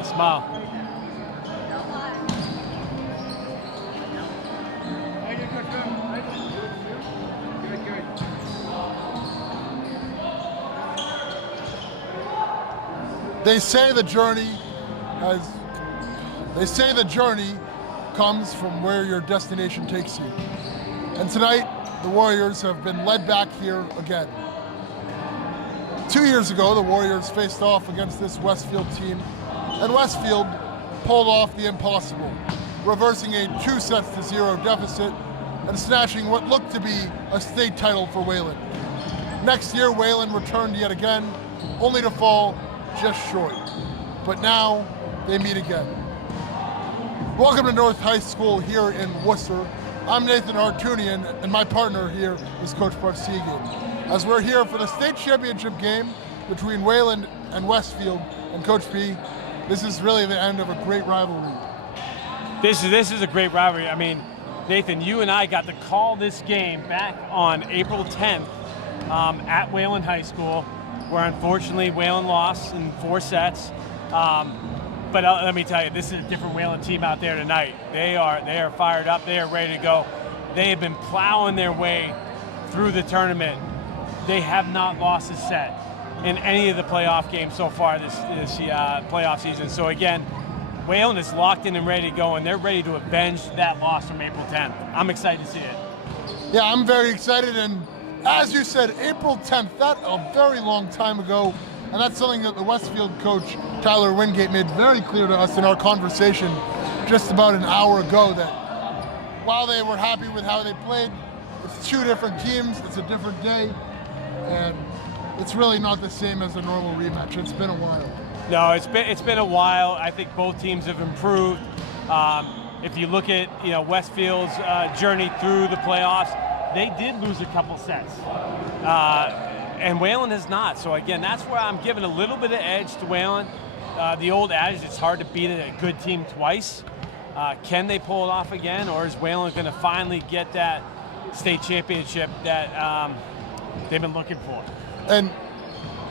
Smile. They say the journey comes from where your destination takes you. And tonight, the Warriors have been led back here again. 2 years ago, the Warriors faced off against this Westfield team, and Westfield pulled off the impossible, reversing a 2-0 deficit and snatching what looked to be a state title for Wayland. Next year, Wayland returned yet again, only to fall just short. But now, they meet again. Welcome to North High School here in Worcester. I'm Nathan Hartunian, and my partner here is Coach Parsegian. As we're here for the state championship game between Wayland and Westfield, and Coach P, this is really the end of a great rivalry. This is a great rivalry. I mean, Nathan, you and I got to call this game back on April 10th at Wayland High School, where unfortunately Wayland lost in 4 sets. But let me tell you, this is a different Wayland team out there tonight. They are fired up. They are ready to go. They have been plowing their way through the tournament. They have not lost a set in any of the playoff games so far this playoff season. So again, Wayland is locked in and ready to go, and they're ready to avenge that loss from April 10th. I'm excited to see it. Yeah, I'm very excited, and as you said, April 10th, that's a very long time ago, and that's something that the Westfield coach, Tyler Wingate, made very clear to us in our conversation just about an hour ago, that while they were happy with how they played, it's 2 different teams, it's a different day, and it's really not the same as a normal rematch. It's been a while. No, it's been a while. I think both teams have improved. If you look at Westfield's journey through the playoffs, they did lose a couple sets, and Wayland has not. So again, that's where I'm giving a little bit of edge to Wayland. The old adage, it's hard to beat a good team twice. Can they pull it off again, or is Wayland going to finally get that state championship that they've been looking for? And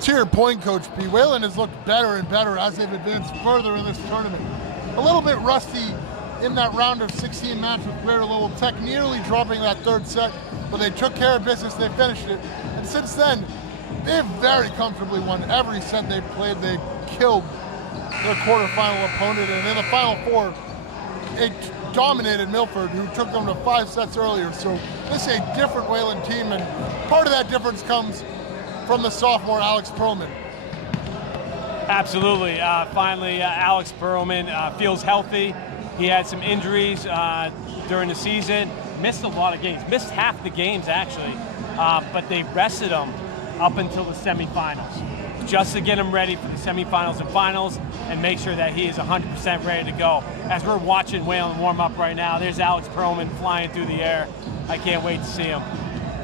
to your point, Coach P, Wayland has looked better and better as they've advanced further in this tournament. A little bit rusty in that round of 16 match with Greater Lowell Tech, nearly dropping that 3rd set, but they took care of business, they finished it. And since then, they've very comfortably won every set they played. They killed their quarterfinal opponent, and in the Final Four, it dominated Milford, who took them to 5 sets earlier. So this is a different Wayland team, and part of that difference comes from the sophomore Alex Perlman. Absolutely. Finally, Alex Perlman feels healthy. He had some injuries during the season, missed a lot of games, missed half the games actually, but they rested him up until the semifinals, just to get him ready for the semifinals and finals and make sure that he is 100% ready to go. As we're watching Wayland warm up right now, there's Alex Perlman flying through the air. I can't wait to see him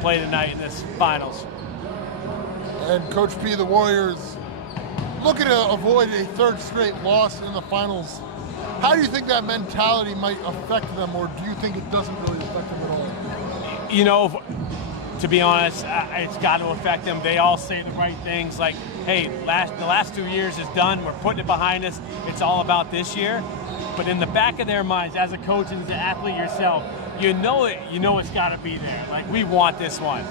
play tonight in this finals. And Coach P, the Warriors looking to avoid a 3rd straight loss in the finals. How do you think that mentality might affect them, or do you think it doesn't really affect them at all? To be honest, it's got to affect them. They all say the right things, like, hey, the last 2 years is done. We're putting it behind us. It's all about this year. But in the back of their minds, as a coach and as an athlete yourself, you know it's got to be there. Like, we want this one.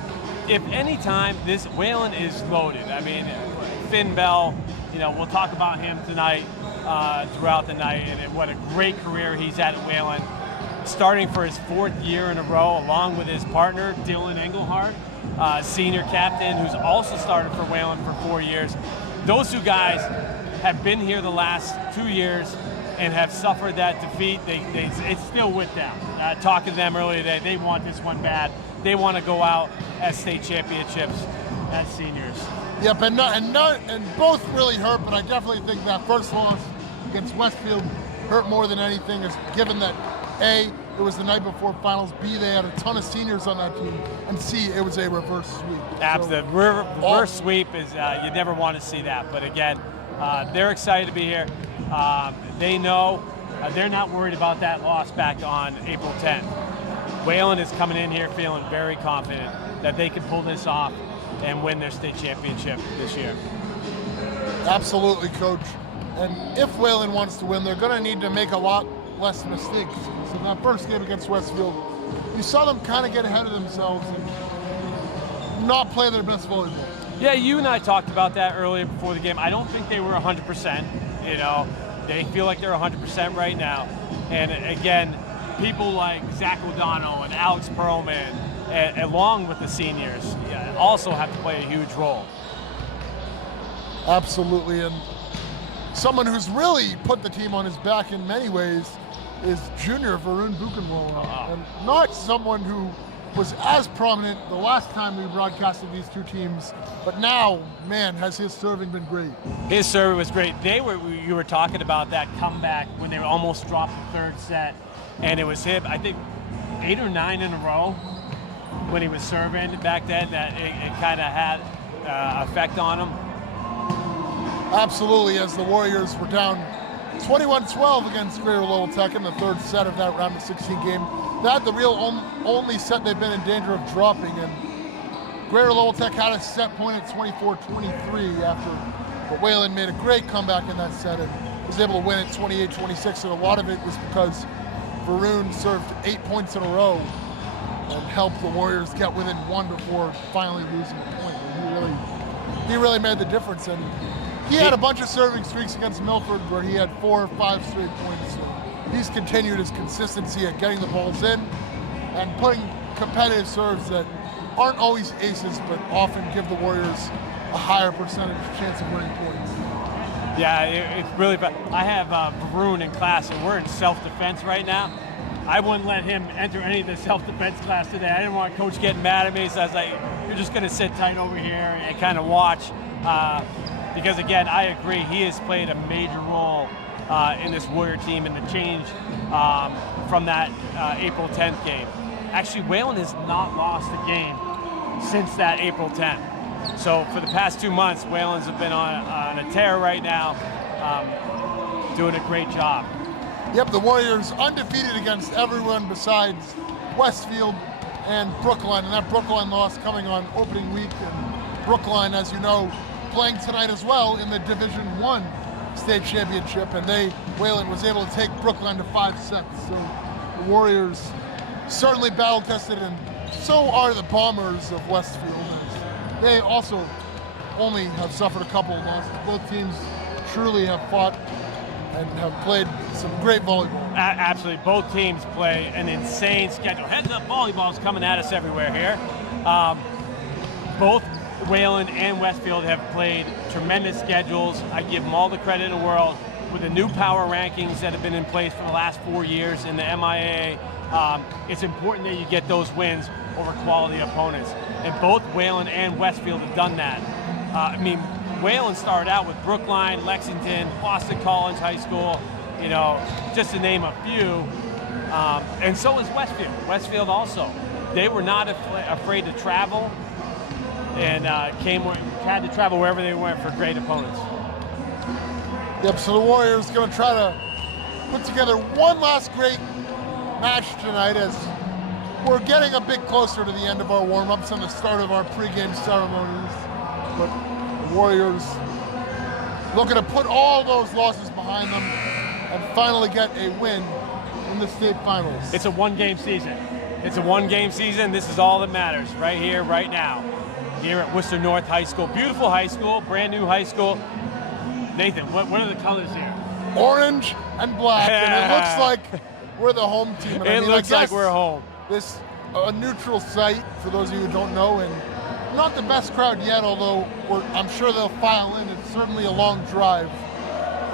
If any time, this Wayland is loaded. I mean, Finn Bell, we'll talk about him tonight, throughout the night, and what a great career he's had at Wayland. Starting for his 4th year in a row, along with his partner, Dylan Engelhardt, senior captain, who's also started for Wayland for 4 years. Those 2 guys have been here the last 2 years and have suffered that defeat. It's still with them. Talking to them earlier today, they want this one bad. They want to go out as state championships as seniors. Yep, and both really hurt, but I definitely think that first loss against Westfield hurt more than anything, is given that A, it was the night before finals, B, they had a ton of seniors on that team, and C, it was a reverse sweep. Absolutely. Reverse sweep is, you never want to see that. But again, they're excited to be here. They know they're not worried about that loss back on April 10th. Wayland is coming in here feeling very confident that they can pull this off and win their state championship this year. Absolutely, Coach. And if Wayland wants to win, they're going to need to make a lot less mistakes. So in that first game against Westfield, you saw them kind of get ahead of themselves and not play their best volleyball. Yeah, you and I talked about that earlier before the game. I don't think they were 100%. You know, they feel like they're 100% right now. And again, people like Zach O'Donnell and Alex Perlman, along with the seniors, also have to play a huge role. Absolutely, and someone who's really put the team on his back in many ways is junior Varun Buchenwald, and not someone who was as prominent the last time we broadcasted these two teams, but now, man, has his serving been great. His serving was great. You were talking about that comeback when they almost dropped the third set, and it was him, I think, 8 or 9 in a row when he was serving back then, that it kind of had effect on him. Absolutely, as the Warriors were down 21-12 against Greater Lowell Tech in the third set of that round of 16 game. That's the real only set they've been in danger of dropping, and Greater Lowell Tech had a set point at 24-23 but Wayland made a great comeback in that set and was able to win it 28-26, and a lot of it was because Varun served 8 points in a row and helped the Warriors get within 1 before finally losing a point. And he really made the difference, and he had a bunch of serving streaks against Milford where he had 4 or 5 straight points. So he's continued his consistency at getting the balls in and putting competitive serves that aren't always aces, but often give the Warriors a higher percentage chance of winning points. Yeah, it's really bad. I have Varun in class, and we're in self-defense right now. I wouldn't let him enter any of the self-defense class today. I didn't want Coach getting mad at me, so I was like, you're just going to sit tight over here and kind of watch. Because again, I agree, he has played a major role in this Warrior team and the change from that April 10th game. Actually, Wayland has not lost a game since that April 10th. So for the past 2 months, Wayland's have been on a tear right now, doing a great job. Yep, the Warriors undefeated against everyone besides Westfield and Brookline, and that Brookline loss coming on opening week. And Brookline, as you know, playing tonight as well in the Division I state championship, and Wayland was able to take Brookline to 5 sets. So the Warriors certainly battle tested, and so are the Bombers of Westfield. They also only have suffered a couple of losses. Both teams truly have fought and have played some great volleyball. Absolutely, both teams play an insane schedule. Heads up, volleyball's coming at us everywhere here. Both Wayland and Westfield have played tremendous schedules. I give them all the credit in the world. With the new power rankings that have been in place for the last 4 years in the MIAA, it's important that you get those wins over quality opponents. And both Wayland and Westfield have done that. I mean, Wayland started out with Brookline, Lexington, Boston College High School, you know, just to name a few. And so is Westfield. Westfield also. They were not afraid to travel and had to travel wherever they went for great opponents. Yep, so the Warriors going to try to put together one last great match tonight as we're getting a bit closer to the end of our warm-ups and the start of our pregame ceremonies. But the Warriors looking to put all those losses behind them and finally get a win in the state finals. It's a one-game season. It's a one-game season. This is all that matters right here, right now. Here at Worcester North High School. Beautiful high school, brand new high school. Nathan, what are the colors here? Orange and black, and it looks like we're the home team. And it looks like we're home. This a neutral site, for those of you who don't know, and not the best crowd yet, although I'm sure they'll file in. It's certainly a long drive.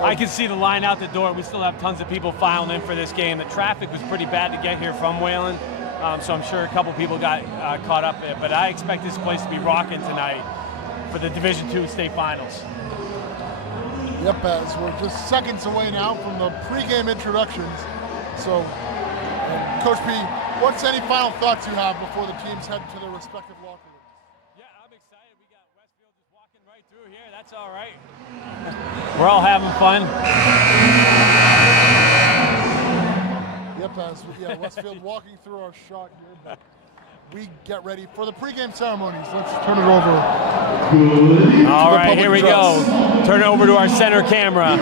I can see the line out the door. We still have tons of people filing in for this game. The traffic was pretty bad to get here from Wayland, so I'm sure a couple people got caught up in it. But I expect this place to be rocking tonight for the Division II state finals. Yep, as we're just seconds away now from the pregame introductions. So, Coach P, what's any final thoughts you have before the teams head to their respective locker rooms? Yeah, I'm excited. We got Westfield just walking right through here. That's all right. We're all having fun. Yep, as Westfield walking through our shot here. But we get ready for the pregame ceremonies. Let's turn it over. All right, here we go. Turn it over to our center camera.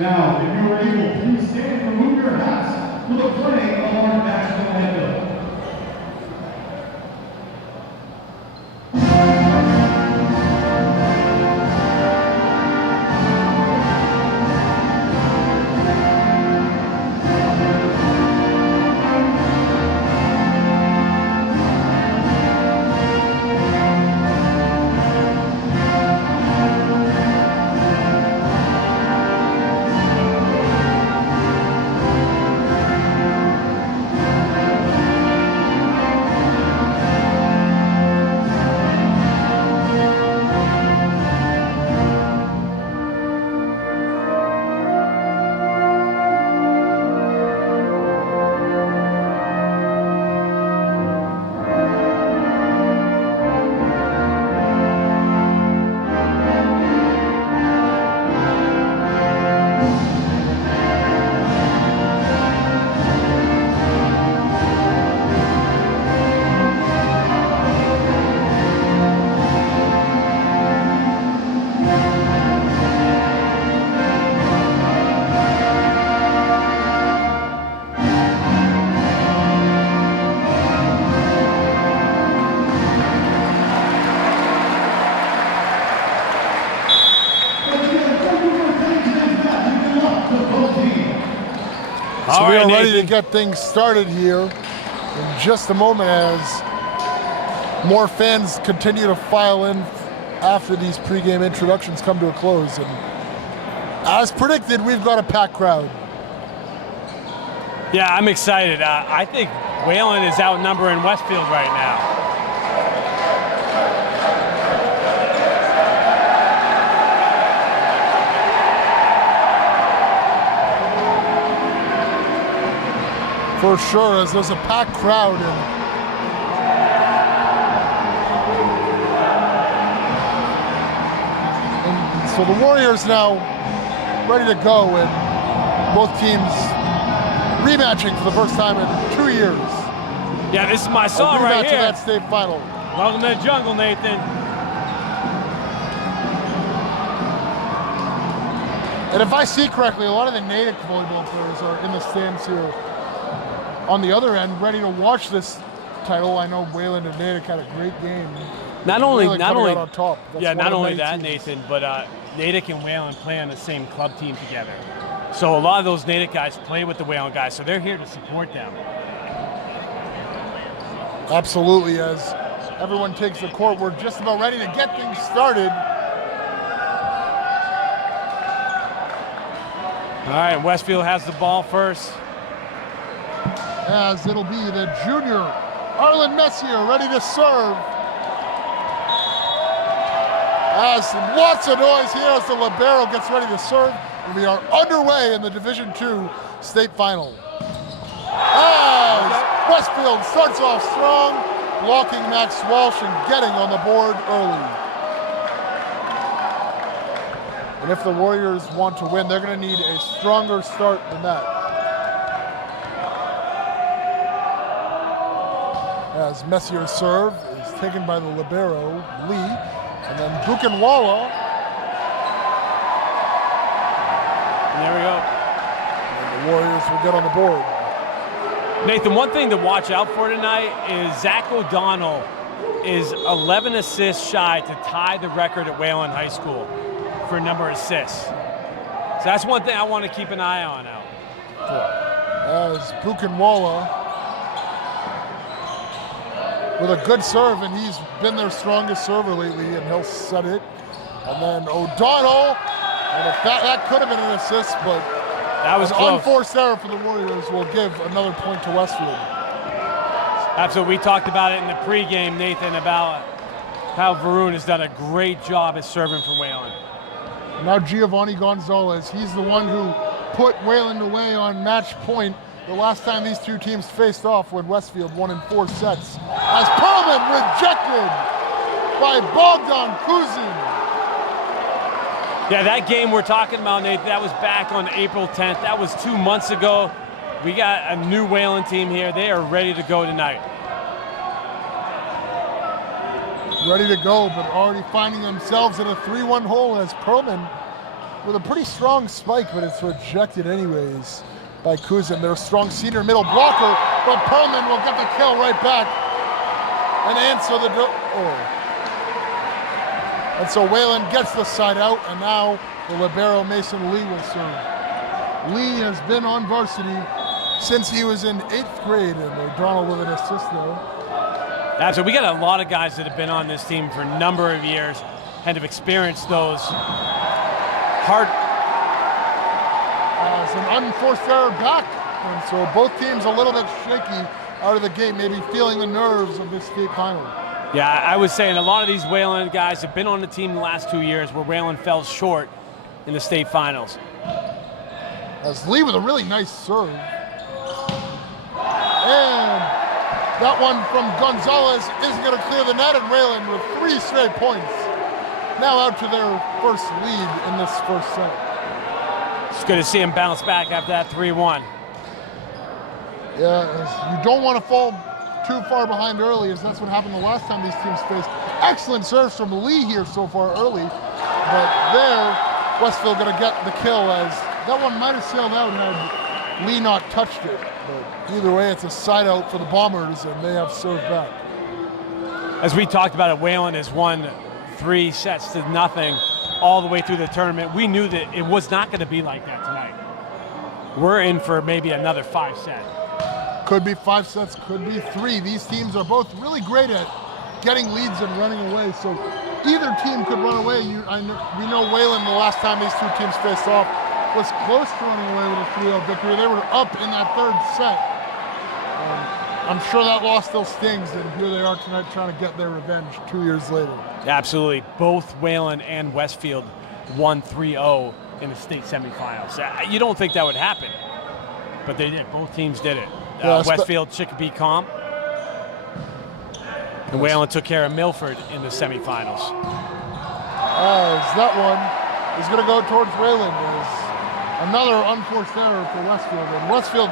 Now, if you are able, please stand and remove your hats for the playing of our national anthem. So we are ready to get things started here in just a moment as more fans continue to file in after these pregame introductions come to a close. And as predicted, we've got a packed crowd. Yeah, I'm excited. I think Wayland is outnumbering Westfield right now. For sure, as there's a packed crowd. And so the Warriors now ready to go, and both teams rematching for the first time in 2 years. Yeah, this is my song right here. A rematch of that state final. Welcome to the jungle, Nathan. And if I see correctly, a lot of the Natick volleyball players are in the stands here on the other end, ready to watch this title. I know Wayland and Natick had a great game. Not only on top. Not only that, Nathan, but Natick and Wayland play on the same club team together. So a lot of those Natick guys play with the Wayland guys, so they're here to support them. Absolutely, as everyone takes the court. We're just about ready to get things started. All right, Westfield has the ball first. As it'll be the junior, Arlen Messier, ready to serve. As lots of noise here as the libero gets ready to serve. And we are underway in the Division II state final. As Westfield starts off strong, blocking Max Walsh and getting on the board early. And if the Warriors want to win, they're going to need a stronger start than that. As Messier's serve is taken by the libero, Lee, and then Buchenwala. And there we go. And the Warriors will get on the board. Nathan, one thing to watch out for tonight is Zach O'Donnell is 11 assists shy to tie the record at Wayland High School for number of assists. So that's one thing I want to keep an eye on out for. As Buchenwala with a good serve, and he's been their strongest server lately, and he'll set it. And then O'Donnell, and if that could have been an assist, but that was an close. Unforced error for the Warriors will give another point to Westfield. Absolutely. We talked about it in the pregame, Nathan, about how Varun has done a great job at serving for Wayland. Now Giovanni Gonzalez, he's the one who put Wayland away on match point the last time these two teams faced off when Westfield won in 4 sets. As Perlman rejected by Bogdan Kuzin. Yeah, that game we're talking about, Nathan, that was back on April 10th. That was 2 months ago. We got a new Wayland team here. They are ready to go tonight. Ready to go, but already finding themselves in a 3-1 hole as Perlman with a pretty strong spike, but it's rejected anyways by Kuzin, their strong senior middle blocker, but Perlman will get the kill right back and answer the And so Wayland gets the side out, and now the libero Mason Lee will serve. Lee has been on varsity since he was in 8th grade, and O'Donnell with an assist there. So we got a lot of guys that have been on this team for a number of years and have experienced those hard. It's an unforced error back, and so both teams a little bit shaky out of the gate, maybe feeling the nerves of this state final. Yeah, I was saying a lot of these Wayland guys have been on the team the last 2 years where Wayland fell short in the state finals. As Lee with a really nice serve. And that one from Gonzalez isn't going to clear the net, and Wayland with 3 straight points. Now out to their first lead in this first set. It's good to see him bounce back after that 3-1. Yeah, you don't want to fall too far behind early, as that's what happened the last time these teams faced. Excellent serves from Lee here so far early, but there, Westfield going to get the kill, as that one might have sailed out had Lee not touched it. But either way, it's a side out for the Bombers, and they have served back. As we talked about it, Wayland has won 3 sets to nothing all the way through the tournament. We knew that it was not going to be like that tonight. We're in for maybe another 5 set. Could be 5 sets, could be 3. These teams are both really great at getting leads and running away, so either team could run away. We know Wayland, the last time these two teams faced off, was close to running away with a 3-0 victory. They were up in that 3rd set. I'm sure that loss still stings, and here they are tonight trying to get their revenge 2 years later. Absolutely. Both Wayland and Westfield won 3-0 in the state semifinals. You don't think that would happen, but they did. Both teams did it. Westfield, Chicopee Comp, and Wayland took care of Milford in the semifinals. That one is going to go towards Wayland. Another unforced error for Westfield, and Westfield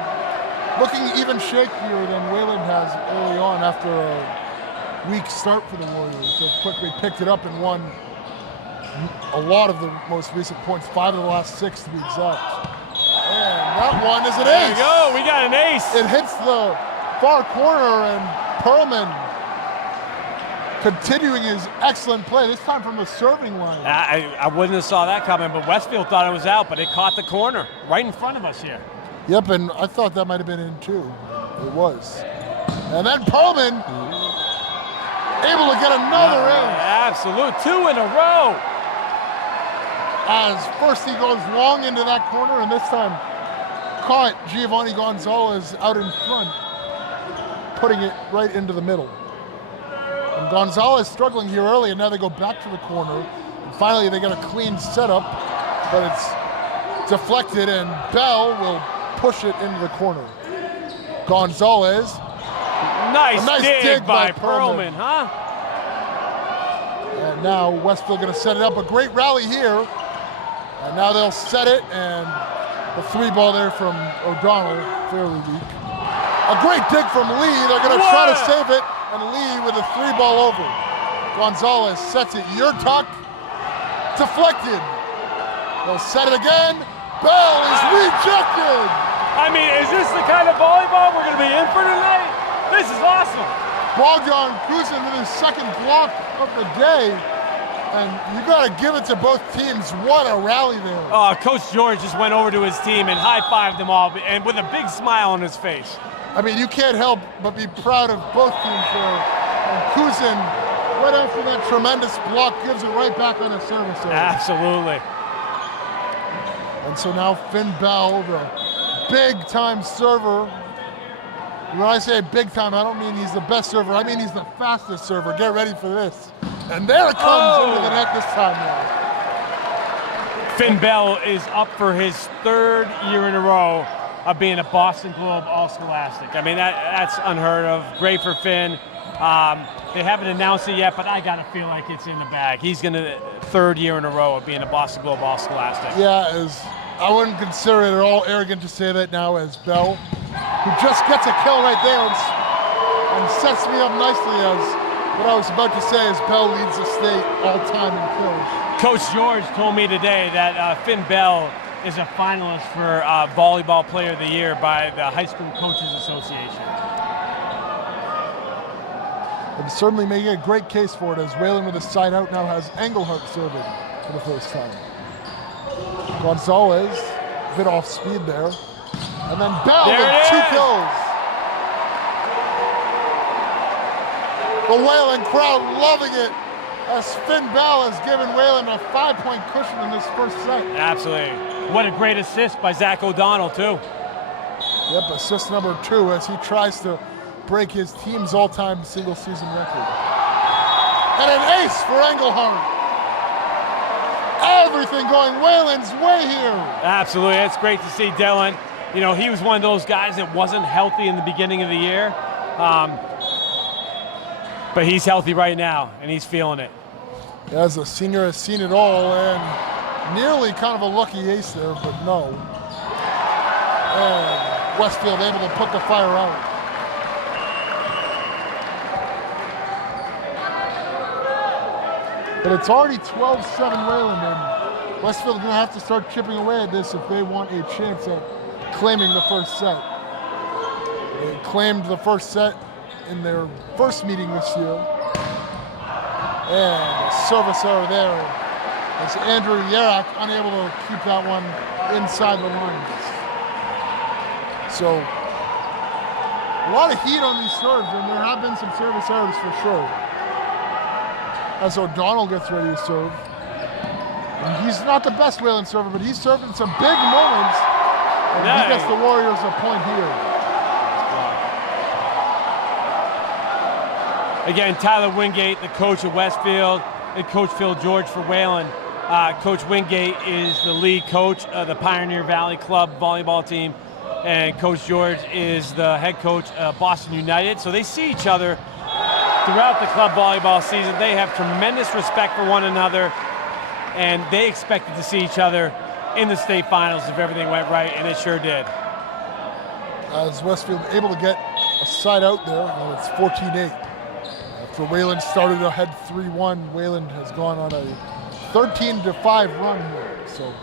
looking even shakier than Wayland has early on after a weak start for the Warriors. They've quickly picked it up and won a lot of the most recent points, 5 of the last 6 to be exact. And that one is an ace. There you go, we got an ace. It hits the far corner, and Perlman continuing his excellent play, this time from the serving line. I wouldn't have saw that coming, but Westfield thought it was out, but it caught the corner right in front of us here. Yep, and I thought that might have been in too. It was. And then Perlman able to get another in. Absolute 2 in a row. As first he goes long into that corner, and this time caught Giovanni Gonzalez out in front, putting it right into the middle. And Gonzalez struggling here early, and now they go back to the corner. And finally they get a clean setup, but it's deflected, and Bell will push it into the corner. Gonzalez. Nice dig by Perlman, huh? And now Westfield going to set it up. A great rally here. And now they'll set it, and the 3-ball there from O'Donnell, fairly weak. A great dig from Lee. They're going to try to save it, and Lee with a 3-ball over. Gonzalez sets it. Yurtuk deflected. They'll set it again. Bell is rejected. I mean, is this the kind of volleyball we're going to be in for tonight? This is awesome. Bogdan Kuzin with his second block of the day. And you got to give it to both teams. What a rally there. Coach George just went over to his team and high-fived them all, and with a big smile on his face. I mean, you can't help but be proud of both teams there. And Kuzin, right after that tremendous block, gives it right back on the service area. Absolutely. And so now Finn Bell, the big-time server. When I say big time, I don't mean he's the best server. I mean he's the fastest server. Get ready for this. And there it comes into the net this time now. Finn Bell is up for his 3rd year in a row of being a Boston Globe All-Scholastic. I mean, that's unheard of. Great for Finn. They haven't announced it yet, but I got to feel like it's in the bag. He's going to 3rd year in a row of being a Boston Globe All-Scholastic. Yeah, I wouldn't consider it at all arrogant to say that now, as Bell, who just gets a kill right there and sets me up nicely, as what I was about to say is Bell leads the state all-time in kills. Coach George told me today that Finn Bell is a finalist for Volleyball Player of the Year by the High School Coaches Association. And certainly making a great case for it, as Wayland with a side out now has Engelhardt serving for the first time. Gonzalez, a bit off speed there. And then Bell with 2 kills. The Wayland crowd loving it, as Finn Bell has given Wayland a 5-point cushion in this first set. Absolutely. What a great assist by Zach O'Donnell, too. Yep, assist number 2 as he tries to break his team's all-time single-season record. And an ace for Engelhardt. Everything going Wayland's way here. Absolutely. It's great to see Dylan. You know, he was one of those guys that wasn't healthy in the beginning of the year. But he's healthy right now, and he's feeling it. As a senior has seen it all, and nearly kind of a lucky ace there, but no. And Westfield able to put the fire out. But it's already 12-7 Wayland, and Westfield's going to have to start chipping away at this if they want a chance at claiming the first set. They claimed the first set in their first meeting this year. And a service error there as Andrew Yarak unable to keep that one inside the lines. So a lot of heat on these serves, and there have been some service errors for sure. As O'Donnell gets ready to serve. And he's not the best Wayland server, but he's served in some big moments. And he gets the Warriors a point here. Again, Tyler Wingate, the coach of Westfield, and Coach Phil George for Wayland. Coach Wingate is the lead coach of the Pioneer Valley Club volleyball team, and Coach George is the head coach of Boston United. So they see each other throughout the club volleyball season. They have tremendous respect for one another, and they expected to see each other in the state finals if everything went right, and it sure did. As Westfield able to get a side out there, and it's 14-8. After Wayland started ahead 3-1, Wayland has gone on a 13-5 run here. So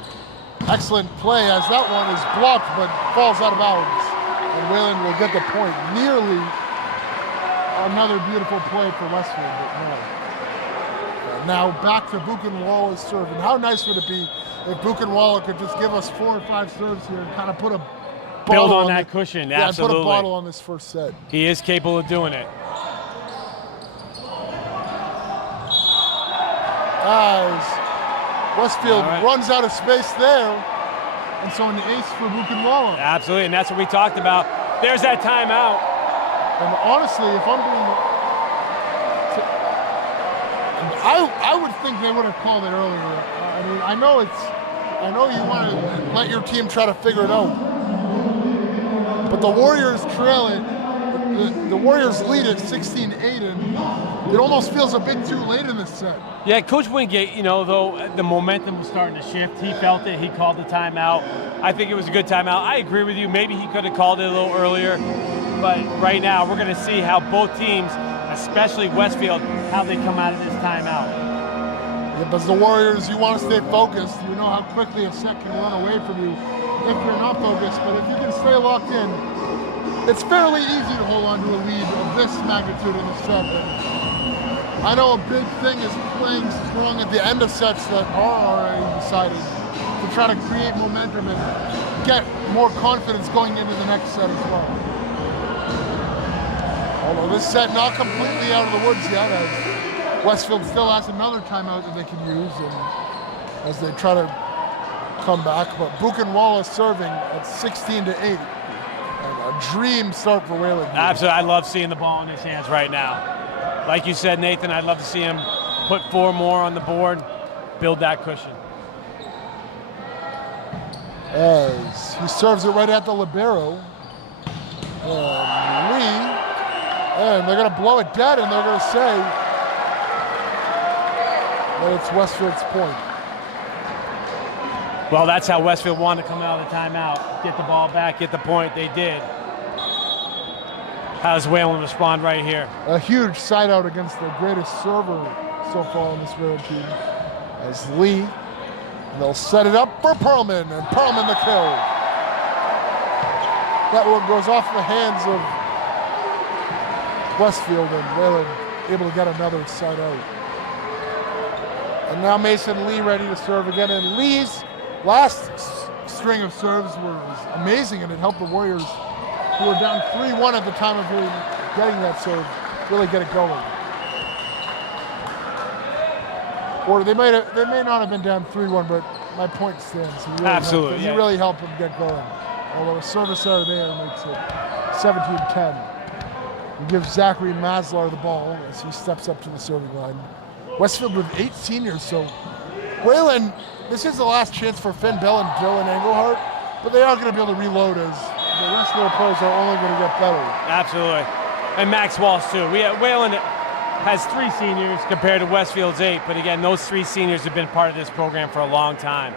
excellent play, as that one is blocked but falls out of bounds. And Wayland will get the point. Nearly another beautiful play for Westfield, but no. Now back to Buchenwaller's serve. And how nice would it be if Buchenwaller could just give us 4 or 5 serves here and kind of put a build on that cushion. Yeah, absolutely. put a bottle on this first set. He is capable of doing it. as Westfield runs out of space there. And so an ace for Buchenwald. Absolutely, and that's what we talked about. There's that timeout. And honestly, if I'm being, I would think they would have called it earlier. I mean, I know you want to let your team try to figure it out, but the Warriors trail it. The Warriors lead at 16-8, and it almost feels a bit too late in this set. Yeah, Coach Wingate, though the momentum was starting to shift, he felt it. He called the timeout. I think it was a good timeout. I agree with you. Maybe he could have called it a little earlier, but right now we're going to see how both teams, especially Westfield, how they come out of this timeout. Yeah, but as the Warriors, you want to stay focused. You know how quickly a set can run away from you if you're not focused. But if you can stay locked in, it's fairly easy to hold on to a lead of this magnitude in a set. But I know a big thing is playing strong at the end of sets that are already decided to try to create momentum and get more confidence going into the next set as well. Although this set not completely out of the woods yet, as Westfield still has another timeout that they can use and as they try to come back. But Buchenwald is serving at 16-8. A dream start for Wayland. Absolutely. I love seeing the ball in his hands right now. Like you said, Nathan, I'd love to see him put 4 more on the board, build that cushion. As he serves it right at the libero. And Lee, and they're going to blow it dead, and they're going to say that it's Westfield's point. Well, that's how Westfield wanted to come out of the timeout. Get the ball back, get the point. They did. How does Wayland respond right here? A huge side out against the greatest server so far on this Wayland team. As Lee, and they'll set it up for Perlman, and Perlman the kill. That one goes off the hands of Westfield, and Wayland able to get another side out. And now Mason Lee ready to serve again, and Lee's last string of serves was amazing, and it helped the Warriors, who were down 3-1 at the time of really getting that serve, really get it going. Or they may not have been down 3-1, but my point stands. Absolutely, he really helped them get going. Although a service error there makes it 17-10. He gives Zachary Maslar the ball as he steps up to the serving line. Westfield with 8 seniors, so Wayland, this is the last chance for Finn Bell and Dylan Engelhart, but they are going to be able to reload as the rest of their players are only going to get better. Absolutely. And Max Walsh, too. Wayland has 3 seniors compared to Westfield's 8, but again, those 3 seniors have been part of this program for a long time.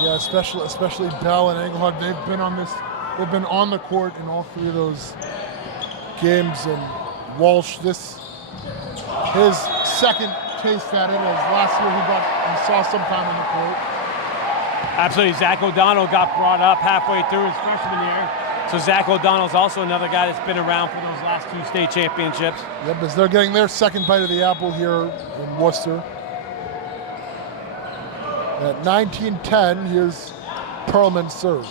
Yeah, especially Bell and Engelhart. They've been on the court in all 3 of those games, and Walsh, his second taste at it, as last year he saw some time on the court. Absolutely. Zach O'Donnell got brought up halfway through his freshman year. So Zach O'Donnell's also another guy that's been around for those last 2 state championships. Yep, as they're getting their second bite of the apple here in Worcester. At 19-10, here's Perlman's serve.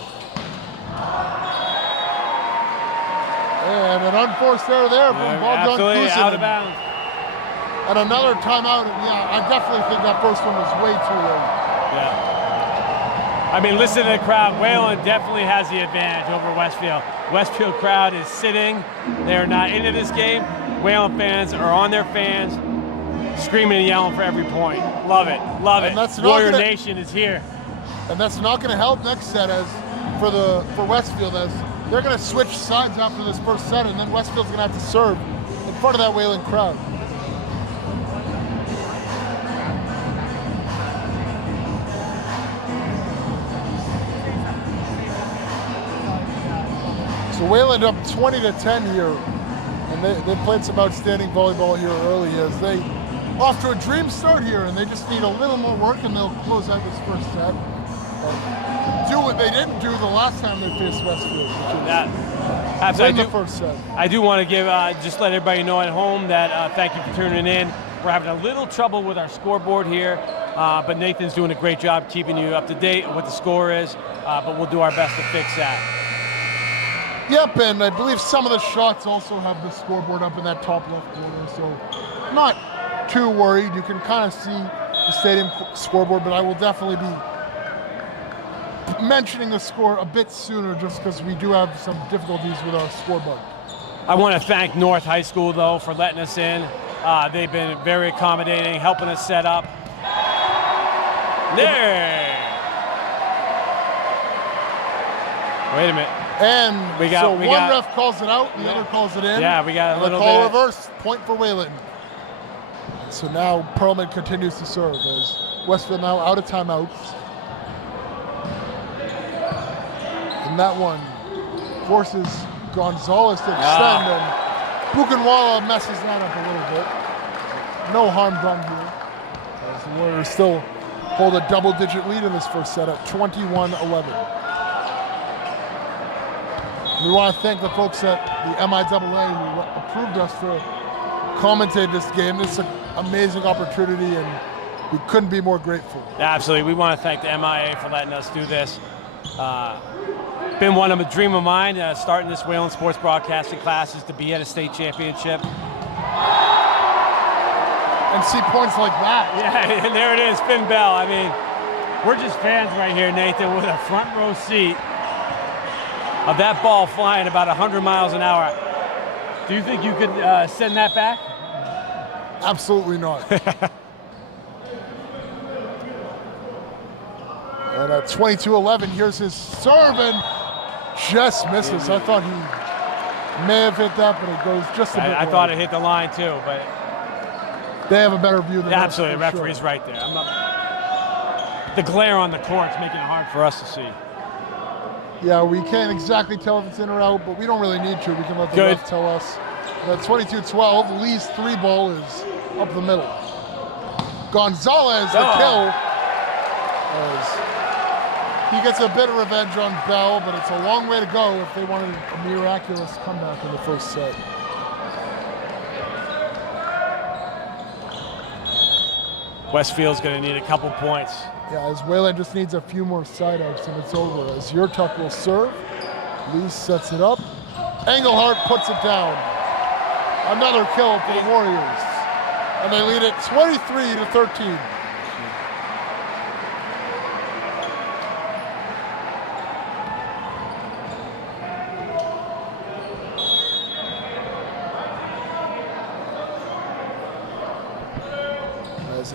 And an unforced error there from Bogdan Absolutely, Kusin. out of bounds. And another timeout. Yeah, I definitely think that first one was way too late. Yeah. I mean, listen to the crowd. Wayland definitely has the advantage over Westfield. Westfield crowd is sitting. They're not into this game. Wayland fans are on their fans, screaming and yelling for every point. Love it. Love it. Warrior Nation is here. And that's not going to help next set as for Westfield, as they're going to switch sides after this first set, and then Westfield's going to have to serve in front of that Wayland crowd. So Wayland up 20-10 here, and they played some outstanding volleyball here early as they off to a dream start here, and they just need a little more work and they'll close out this first set. Do what they didn't do the last time they faced Westfield, which is win the first set. I do want to give, just let everybody know at home that thank you for tuning in. We're having a little trouble with our scoreboard here, but Nathan's doing a great job keeping you up to date on what the score is, but we'll do our best to fix that. Yep, and I believe some of the shots also have the scoreboard up in that top left corner, so not too worried. You can kind of see the stadium scoreboard, but I will definitely be mentioning the score a bit sooner just because we do have some difficulties with our scoreboard. I want to thank North High School, though, for letting us in. They've been very accommodating, helping us set up. There. Wait a minute. And one got, ref calls it out, and the other calls it in. Yeah, we got a little call bit. Reverse, point for Wayland. So now Perlman continues to serve as Westfield now out of timeouts. And that one forces Gonzalez to extend, and Buchenwald messes that up a little bit. No harm done here, as the Warriors still hold a double-digit lead in this first set at 21-11. We want to thank the folks at the MIAA who approved us to commentate this game. This is an amazing opportunity, and we couldn't be more grateful. Absolutely. We want to thank the MIA for letting us do this. Been a dream of mine, starting this Wayland sports broadcasting classes, to be at a state championship. And see points like that. Yeah, and there it is, Finn Bell. I mean, we're just fans right here, Nathan, with a front row seat of that ball flying about 100 miles an hour. Do you think you could send that back? Absolutely not. And at 22-11, here's his serve, and just misses. I thought he may have hit that, but it goes just a bit I thought it hit the line too, but they have a better view than us. Absolutely, the referee's right there. The glare on the court's making it hard for us to see. Yeah, we can't exactly tell if it's in or out, but we don't really need to. We can let the ref tell us. At 22-12, Lee's three ball is up the middle. Gonzalez, the kill. As he gets a bit of revenge on Bell, but it's a long way to go if they wanted a miraculous comeback in the first set. Westfield's going to need a couple points. Yeah, as Wayland just needs a few more side outs and it's over. As Yurtuk will serve, Lee sets it up. Engelhardt puts it down. Another kill for the Warriors. And they lead it 23-13.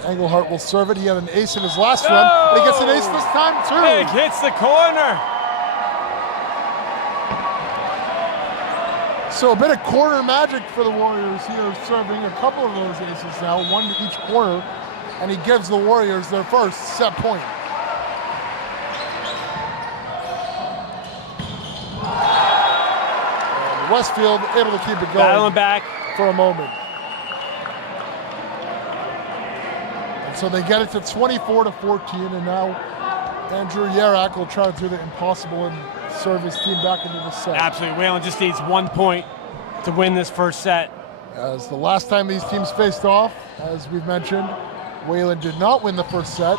Engelhardt will serve it. He had an ace in his last run, and he gets an ace this time too. Big hits the corner. So a bit of corner magic for the Warriors here, serving a couple of those aces now, one to each corner, and he gives the Warriors their first set point. And Westfield able to keep it going. Battling back for a moment. So they get it to 24-14, and now Andrew Yarak will try to do the impossible and serve his team back into the set. Absolutely. Wayland just needs 1 point to win this first set. As the last time these teams faced off, as we've mentioned, Wayland did not win the first set.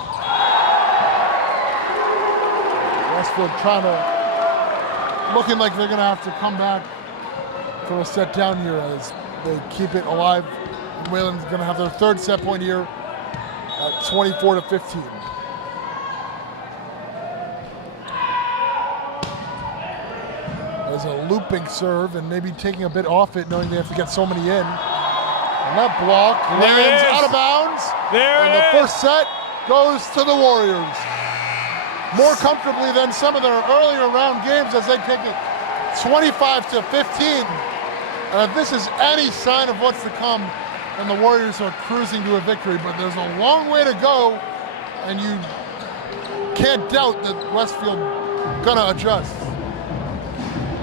Westfield looking like they're going to have to come back for a set down here as they keep it alive. Wayland's going to have their third set point here at 24-15. There's a looping serve and maybe taking a bit off it, knowing they have to get so many in. And that block lands out of bounds. And the first set goes to the Warriors. More comfortably than some of their earlier round games as they take it 25-15. And if this is any sign of what's to come, and the Warriors are cruising to a victory, but there's a long way to go, and you can't doubt that Westfield gonna adjust.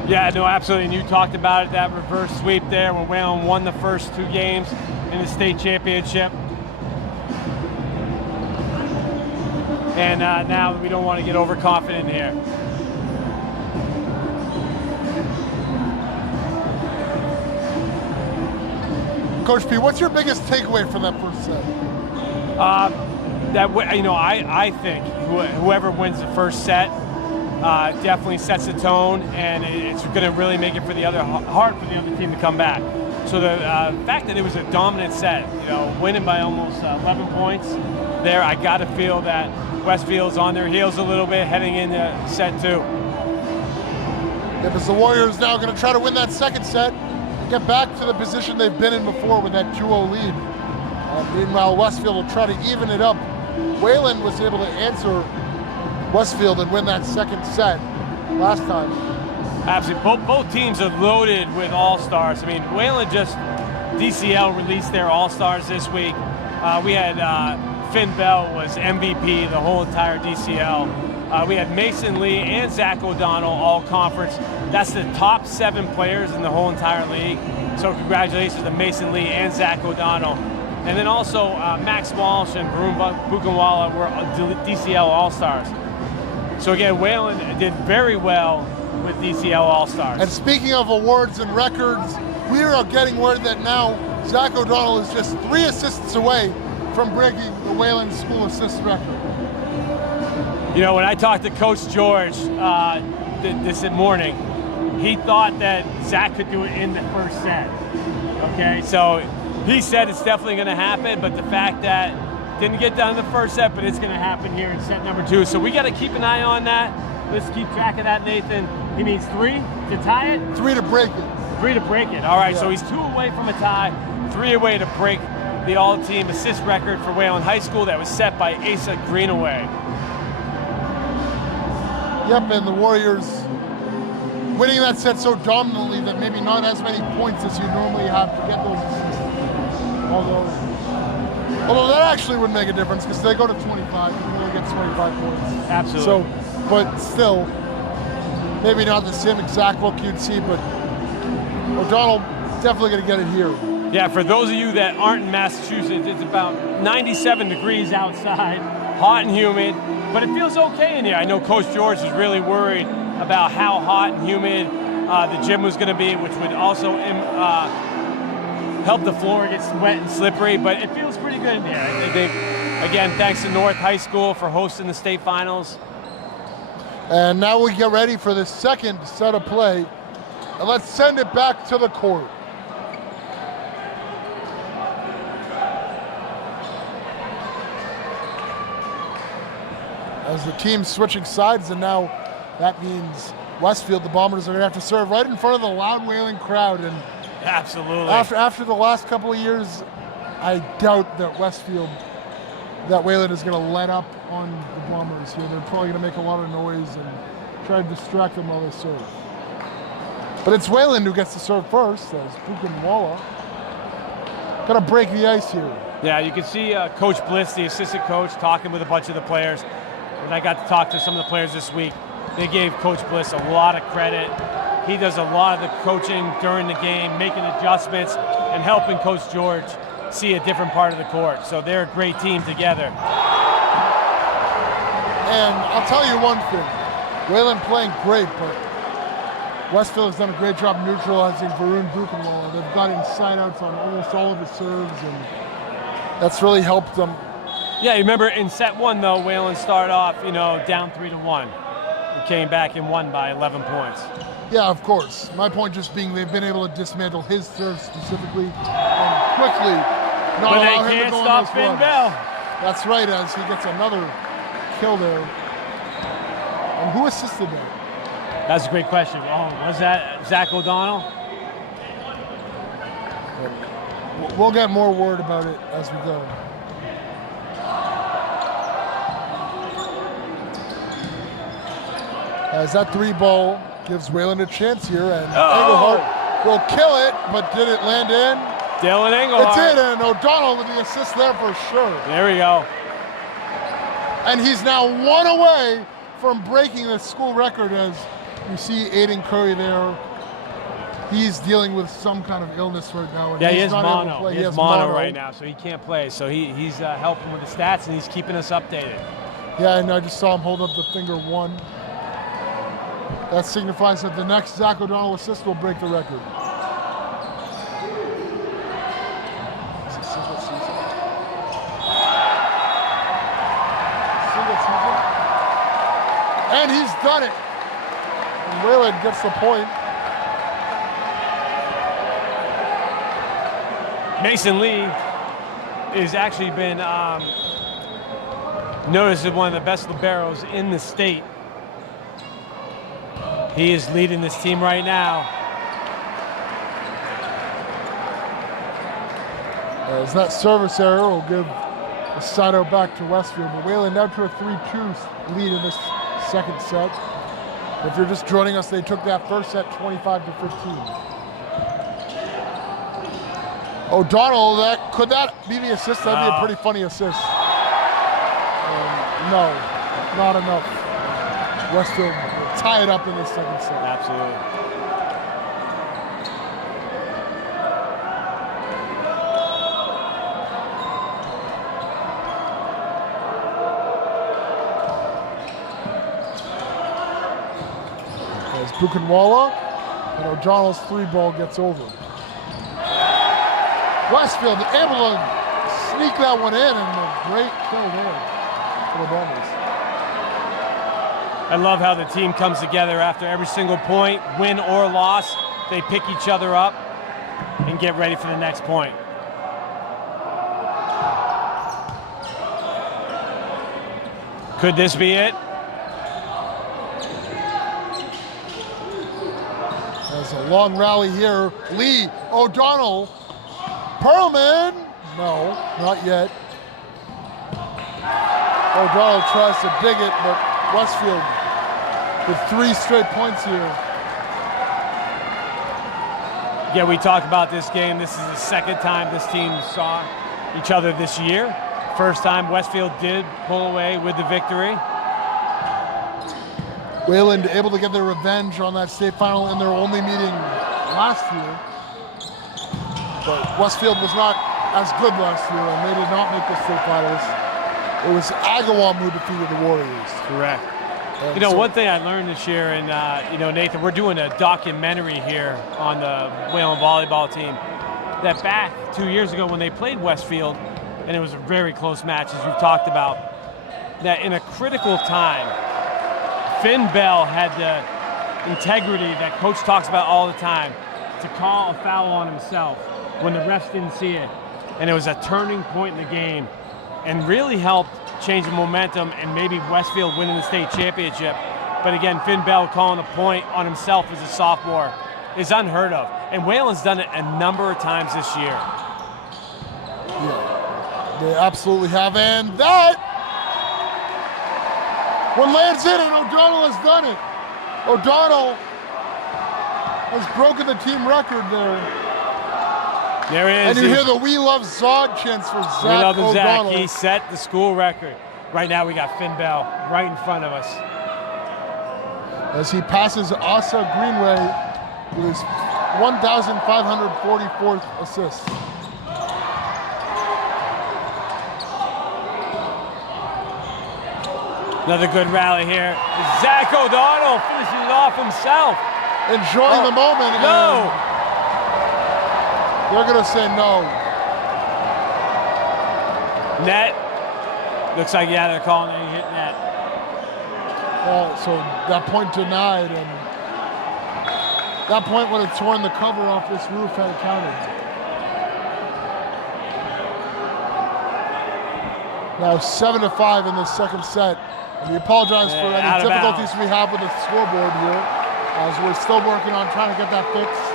Yeah, no, absolutely. And you talked about it, that reverse sweep there when Wayland won the first 2 games in the state championship. And now we don't want to get overconfident here. Coach P, what's your biggest takeaway from that first set? I think whoever wins the first set definitely sets the tone, and it's going to really make it hard for the other team to come back. So the fact that it was a dominant set, winning by almost 11 points there, I got to feel that Westfield's on their heels a little bit heading into set 2. Because the Warriors now going to try to win that second set, get back to the position they've been in before with that 2-0 lead. Meanwhile, Westfield will try to even it up. Wayland was able to answer Westfield and win that second set last time. Absolutely. Both teams are loaded with all-stars. I mean, Wayland just, DCL released their all-stars this week. We had Finn Bell was MVP the whole entire DCL. We had Mason Lee and Zach O'Donnell all conference. That's the top 7 players in the whole entire league. So congratulations to Mason Lee and Zach O'Donnell. And then also Max Walsh and Varun Bukanwala were DCL All-Stars. So again, Wayland did very well with DCL All-Stars. And speaking of awards and records, we are getting word that now Zach O'Donnell is just 3 assists away from breaking the Wayland school assist record. When I talked to Coach George this morning, he thought that Zach could do it in the first set. Okay, so he said it's definitely going to happen, but the fact that didn't get done in the first set, but it's going to happen here in set number 2. So we got to keep an eye on that. Let's keep track of that, Nathan. He needs 3 to tie it? 3 to break it. 3 to break it. All right, yeah. So he's 2 away from a tie, 3 away to break the all-team assist record for Wayland High School that was set by Asa Greenaway. Yep, and the Warriors winning that set so dominantly that maybe not as many points as you normally have to get those assists. Although that actually wouldn't make a difference because they go to 25, you only get 25 points. Absolutely. So, but still, maybe not the same exact look you'd see, but O'Donnell definitely going to get it here. Yeah, for those of you that aren't in Massachusetts, it's about 97 degrees outside, hot and humid, but it feels okay in here. I know Coach George is really worried about how hot and humid the gym was going to be, which would also help the floor get wet and slippery, but it feels pretty good in here. I think, again, thanks to North High School for hosting the state finals. And now we get ready for the second set of play, and let's send it back to the court. As the team's switching sides, and now that means Westfield, the Bombers, are going to have to serve right in front of the loud Wayland crowd. And absolutely. After the last couple of years, I doubt that Wayland is going to let up on the Bombers here. They're probably going to make a lot of noise and try to distract them while they serve. But it's Wayland who gets to serve first, as Bukanwala going to break the ice here. Yeah, you can see Coach Bliss, the assistant coach, talking with a bunch of the players. And I got to talk to some of the players this week. They gave Coach Bliss a lot of credit. He does a lot of the coaching during the game, making adjustments, and helping Coach George see a different part of the court. So they're a great team together. And I'll tell you one thing. Wayland playing great, but Westfield has done a great job neutralizing Varun Bukanwala. They've got inside outs on almost all of his serves, and that's really helped them. Yeah, you remember in set 1, though, Wayland started off, down 3-1. It came back and won by 11 points. Yeah, of course. My point just being they've been able to dismantle his serve specifically and quickly not but allow they him to can't go stop on those Finn runs. Bell. That's right, as he gets another kill there. And who assisted that? That's a great question. Oh, was that Zach O'Donnell? We'll get more word about it as we go. As that 3 ball gives Wayland a chance here, and Engelhardt will kill it, but did it land in? Dylan Engelhardt. It did, and O'Donnell with the assist there for sure. There we go. And he's now 1 away from breaking the school record, as you see Aiden Curry there. He's dealing with some kind of illness right now. And yeah, he's he has not able to mono. play. He has mono right now, so he can't play. So he's helping with the stats, and he's keeping us updated. Yeah, and I just saw him hold up the finger 1. That signifies that the next Zach O'Donnell assist will break the record. And he's done it. And Wayland gets the point. Mason Lee has actually been noticed as one of the best liberos in the state. He is leading this team right now. As that service error will give the side out back to Westfield. But Wayland now to a 3-2 lead in this second set. If you're just joining us, they took that first set 25-15. O'Donnell, could that be the assist? That'd be a pretty funny assist. No, not enough. Westfield will tie it up in the second set. Absolutely. As Buchenwala and O'Donnell's 3-ball gets over. Westfield able to sneak that one in, and a great kill there for the Bombers. I love how the team comes together after every single point, win or loss. They pick each other up and get ready for the next point. Could this be it? There's a long rally here. Lee, O'Donnell, Perlman. No, not yet. O'Donnell tries to dig it, but Westfield with 3 straight points here. Yeah, we talked about this game. This is the second time this team saw each other this year. First time Westfield did pull away with the victory. Wayland able to get their revenge on that state final in their only meeting last year. But Westfield was not as good last year, and they did not make the state finals. It was Agawam who defeated the Warriors. Correct. And you know, one thing I learned this year, and you know, Nathan, we're doing a documentary here on the Wayland volleyball team. That back 2 years ago when they played Westfield, and it was a very close match, as we've talked about, that in a critical time, Finn Bell had the integrity that coach talks about all the time to call a foul on himself when the refs didn't see it. And it was a turning point in the game and really helped change the momentum and maybe Westfield winning the state championship. But again, Finn Bell calling a point on himself as a sophomore is unheard of. And Wayland's done it a number of times this year. Yeah, they absolutely have. And that one lands in, and O'Donnell has done it. O'Donnell has broken the team record there. There he is. And you hear the "We Love Zod" chants for Zach O'Donnell. Zach. He set the school record. Right now we got Finn Bell right in front of us. As he passes Asa Greenway with his 1,544th assist. Another good rally here. Zach O'Donnell finishes it off himself. Enjoying the moment. No. They're going to say no. Net. Looks like, yeah, they're calling it hit net. So that point denied, and that point would have torn the cover off this roof had it counted. Now 7-5 in the second set. And we apologize for any difficulties we have with the scoreboard here, as we're still working on trying to get that fixed.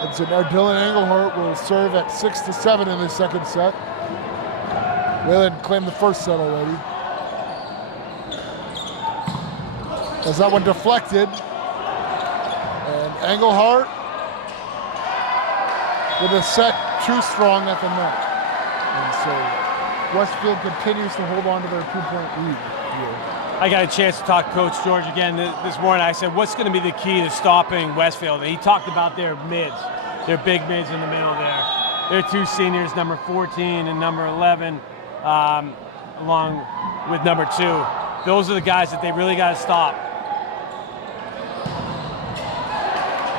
And so now Dylan Engelhart will serve at 6-7 in the second set. Wayland claimed the first set already. As that one deflected. And Engelhart with a set too strong at the net. And so Westfield continues to hold on to their 2-point lead here. I got a chance to talk to Coach George again this morning. I said, what's going to be the key to stopping Westfield? And he talked about their mids, their big mids in the middle there. Their 2 seniors, number 14 and number 11, along with number 2. Those are the guys that they really got to stop.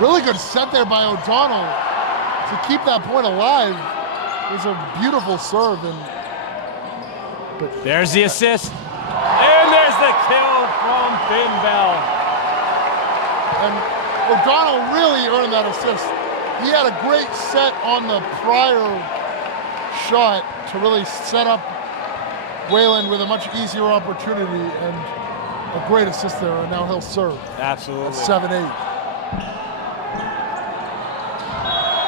Really good set there by O'Donnell to keep that point alive. It was a beautiful serve. But there's the assist. And there's the kill from Finn Bell. And O'Donnell really earned that assist. He had a great set on the prior shot to really set up Wayland with a much easier opportunity, and a great assist there, and now he'll serve. Absolutely. At 7-8.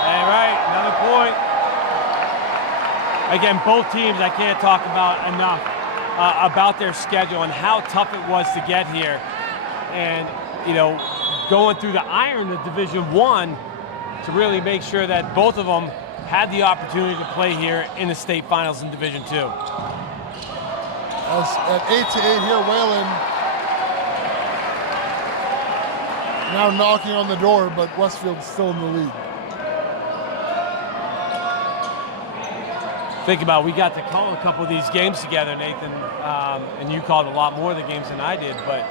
Hey, right, another point. Again, both teams, I can't talk about enough about their schedule and how tough it was to get here. And, you know, going through the iron of Division I to really make sure that both of them had the opportunity to play here in the state finals in Division II. As at 8-8 here, Wayland now knocking on the door, but Westfield's still in the lead. Think about it, we got to call a couple of these games together, Nathan, and you called a lot more of the games than I did, but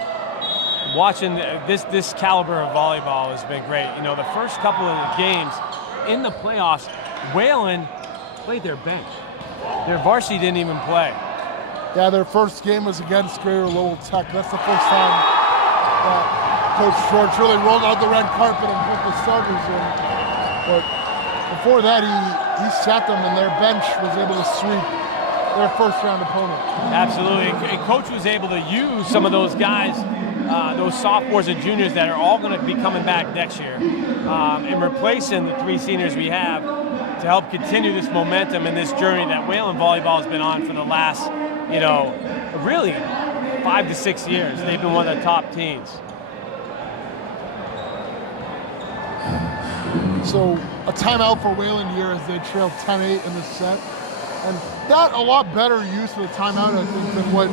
watching this caliber of volleyball has been great. You know, the first couple of the games in the playoffs, Wayland played their bench. Their varsity didn't even play. Yeah, their first game was against Greater Lowell Tech. That's the first time that Coach George really rolled out the red carpet and put the starters in. But before that, he sat them, and their bench was able to sweep their first-round opponent. Absolutely, and Coach was able to use some of those guys, those sophomores and juniors that are all going to be coming back next year, and replacing the 3 seniors we have to help continue this momentum and this journey that Wayland volleyball has been on for the last, you know, really 5 to 6 years. They've been one of the top teams. So a timeout for Wayland here as they trail 10-8 in the set. And that a lot better use of the timeout, I think, than what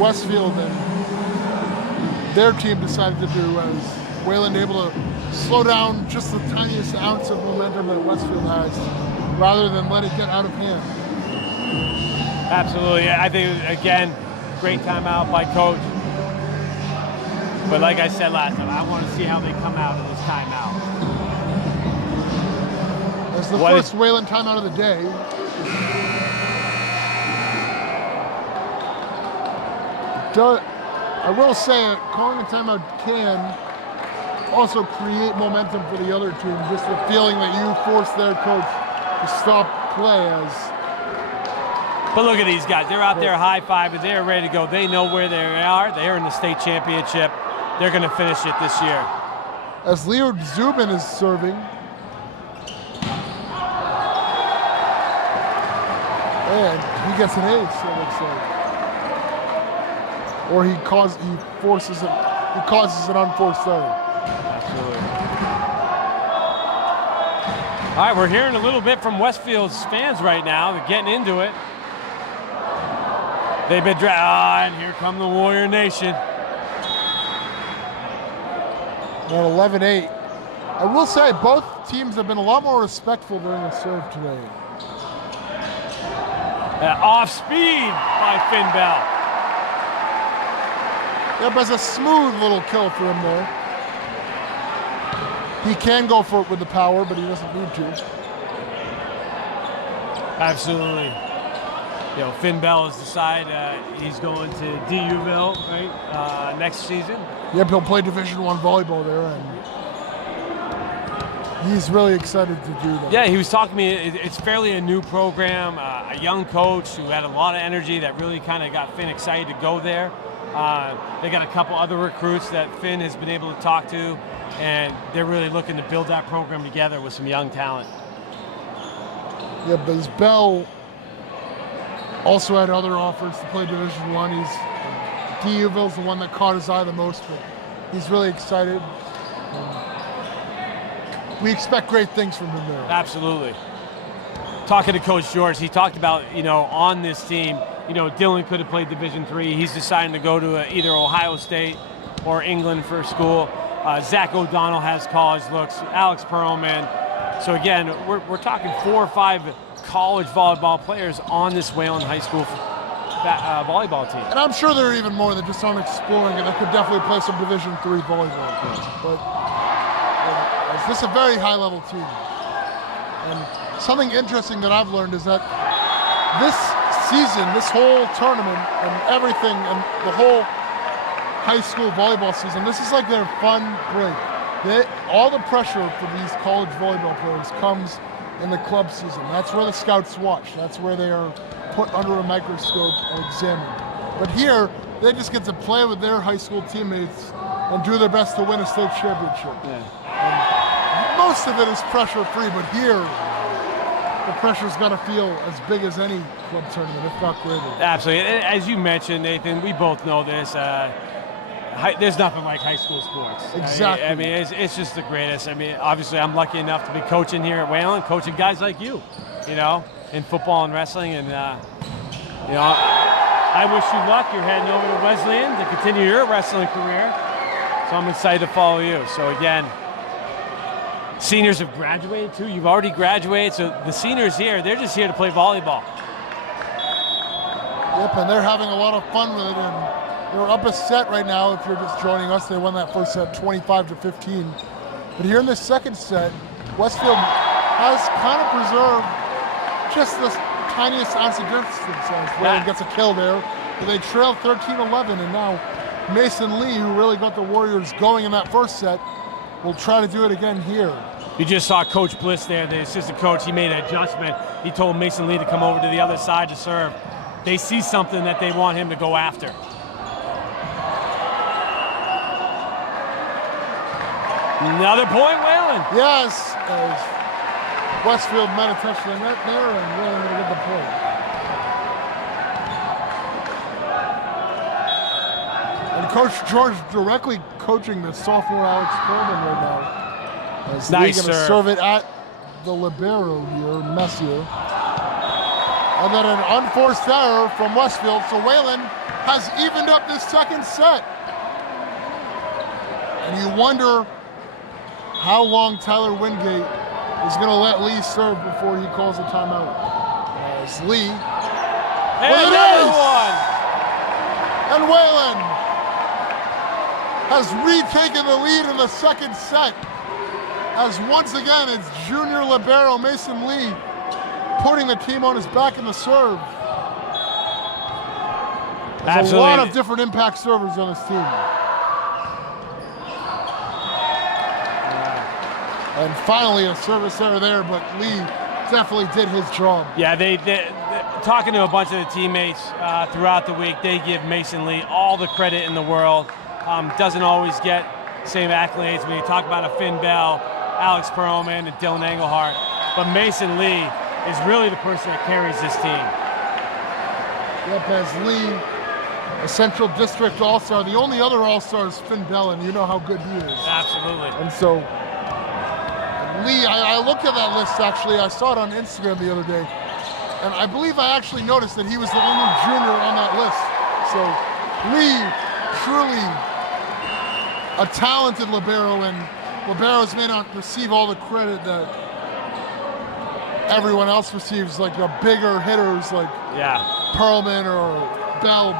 Westfield and their team decided to do, as Wayland able to slow down just the tiniest ounce of momentum that Westfield has, rather than let it get out of hand. Absolutely. I think, again, great timeout by Coach. But like I said last time, I want to see how they come out of this timeout. That's the first Wayland timeout of the day. I will say, calling a timeout can also create momentum for the other team, just the feeling that you force their coach to stop play. But look at these guys. They're out there high-fiving. They're ready to go. They know where they are. They're in the state championship. They're going to finish it this year. As Leo Zubin is serving. And he gets an ace, it looks like. Or he causes an unforced error. Absolutely. All right, we're hearing a little bit from Westfield's fans right now. They're getting into it. They've been and here come the Warrior Nation. At 11-8. I will say both teams have been a lot more respectful during the serve today. Off speed by Finn Bell. Yep, that's a smooth little kill for him there. He can go for it with the power, but he doesn't need to. Absolutely. You know, Finn Bell has decided he's going to DUville, right, next season. Yep, he'll play Division I volleyball there, and he's really excited to do that. Yeah, he was talking to me. It's fairly a new program, a young coach who had a lot of energy that really kind of got Finn excited to go there. They got a couple other recruits that Finn has been able to talk to, and they're really looking to build that program together with some young talent. Yeah, but as Bell also had other offers to play Division I. DUville's the one that caught his eye the most, but he's really excited. We expect great things from him there. Absolutely. Talking to Coach George, he talked about, you know, on this team, you know, Dylan could have played Division III. He's deciding to go to either Ohio State or England for school. Zach O'Donnell has college looks. Alex Perlman. So again, we're talking 4 or 5 college volleyball players on this Wayland High School volleyball team. And I'm sure there are even more that just aren't exploring it that could definitely play some Division III volleyball. But this is a very high-level team. And something interesting that I've learned is that this season, this whole tournament and everything, and the whole high school volleyball season, this is like their fun break. all the pressure for these college volleyball players comes in the club season. That's where the scouts watch. That's where they are put under a microscope and examined. But here, they just get to play with their high school teammates and do their best to win a state championship. And most of it is pressure-free, but here, the pressure's gonna feel as big as any club tournament, if not greater. Absolutely. As you mentioned, Nathan, we both know this. There's nothing like high school sports. Exactly. I mean, it's just the greatest. I mean, obviously, I'm lucky enough to be coaching here at Wayland, coaching guys like you, in football and wrestling. And, I wish you luck. You're heading over to Wesleyan to continue your wrestling career. So I'm excited to follow you. So, again, seniors have graduated, too. You've already graduated. So the seniors here, they're just here to play volleyball. Yep, and they're having a lot of fun with it. And they're up a set right now. If you're just joining us, they won that first set 25-15. But here in the second set, Westfield has kind of preserved just the tiniest ounce of distance as Wayland gets a kill there. But they trail 13-11, and now Mason Lee, who really got the Warriors going in that first set, will try to do it again here. You just saw Coach Bliss there, the assistant coach. He made an adjustment. He told Mason Lee to come over to the other side to serve. They see something that they want him to go after. Another point, Wayland. Yes, as Westfield might have touched the net there, and Wayland will get the point. And Coach George directly coaching the sophomore Alex Perlman right now. As Nice going to serve it at the libero here, Messier. And then an unforced error from Westfield, so Wayland has evened up this second set. And you wonder how long Tyler Wingate is going to let Lee serve before he calls a timeout. As Lee, and another one. And Wayland has retaken the lead in the second set. As once again, it's junior libero Mason Lee putting the team on his back in the serve. There's Absolutely. a lot of different impact servers on this team. And finally a service error there, but Lee definitely did his job. Yeah, they talking to a bunch of the teammates throughout the week, they give Mason Lee all the credit in the world. Doesn't always get same accolades when you talk about a Finn Bell, Alex Perlman, and Dylan Engelhart. But Mason Lee is really the person that carries this team. Yep, as Lee, a Central District All-Star. The only other All-Star is Finn Bell, and you know how good he is. Absolutely. And so Lee, I looked at that list actually. I saw it on Instagram the other day, and I believe I actually noticed that he was the only junior on that list. So Lee, truly a talented libero, and liberos may not receive all the credit that everyone else receives, like the bigger hitters like Perlman or Bell,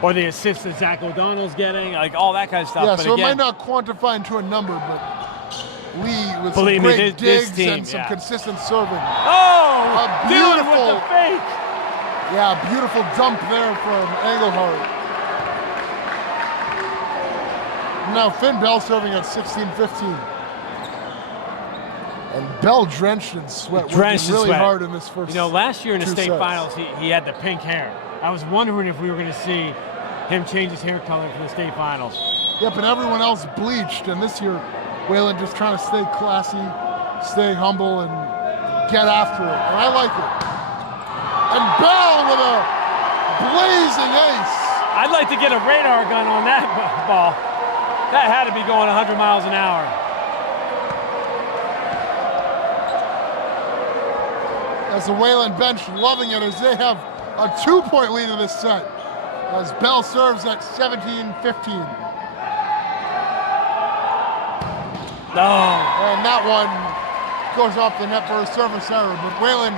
or the assist that Zach O'Donnell's getting, like all that kind of stuff. Yeah, but so again, it might not quantify into a number, but Lee with believe some me, great this digs team, and some consistent serving. Oh, A Dylan with beautiful- the fake. Yeah, beautiful dump there from Engelhart. Now Finn Bell serving at 16-15. And Bell drenched in sweat, Drenched working in really sweat. hard in this first. You know, last year in the two state sets. finals, he had the pink hair. I was wondering if we were going to see him change his hair color for the state finals. Yep, and everyone else bleached, and this year, Wayland just trying to stay classy, stay humble, and get after it, and I like it. And Bell with a blazing ace. I'd like to get a radar gun on that ball. That had to be going 100 miles an hour. As the Wayland bench loving it as they have a 2-point lead in this set. As Bell serves at 17-15. No. And that one goes off the net for a service error. But Wayland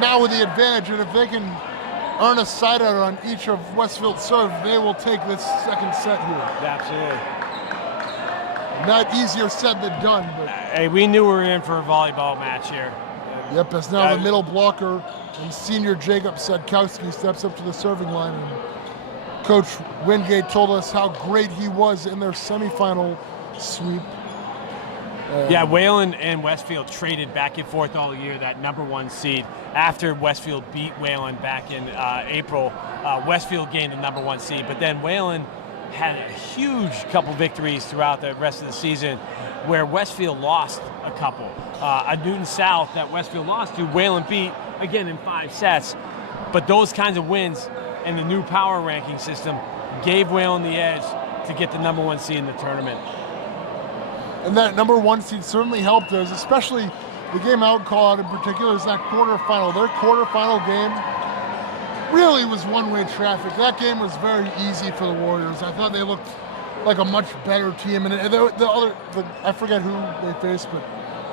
now with the advantage, and if they can earn a side out on each of Westfield's serve, they will take this second set here. Absolutely. Not easier said than done, but Hey, we knew we were in for a volleyball match here. yep, as now the middle blocker and senior Jacob Sadkowski steps up to the serving line. And Coach Wingate told us how great he was in their semifinal sweep. Yeah, Wayland and Westfield traded back and forth all year, that #1 seed. After Westfield beat Wayland back in April, Westfield gained the #1 seed, but then Wayland had a huge couple victories throughout the rest of the season where Westfield lost a couple. A Newton South that Westfield lost to, Wayland beat, again, in 5 sets. But those kinds of wins and the new power ranking system gave Wayland the edge to get the #1 seed in the tournament. And that #1 seed certainly helped us, especially the game I would call out in particular is that quarterfinal. Their quarterfinal game really was one-way traffic. That game was very easy for the Warriors. I thought they looked like a much better team. And I forget who they faced, but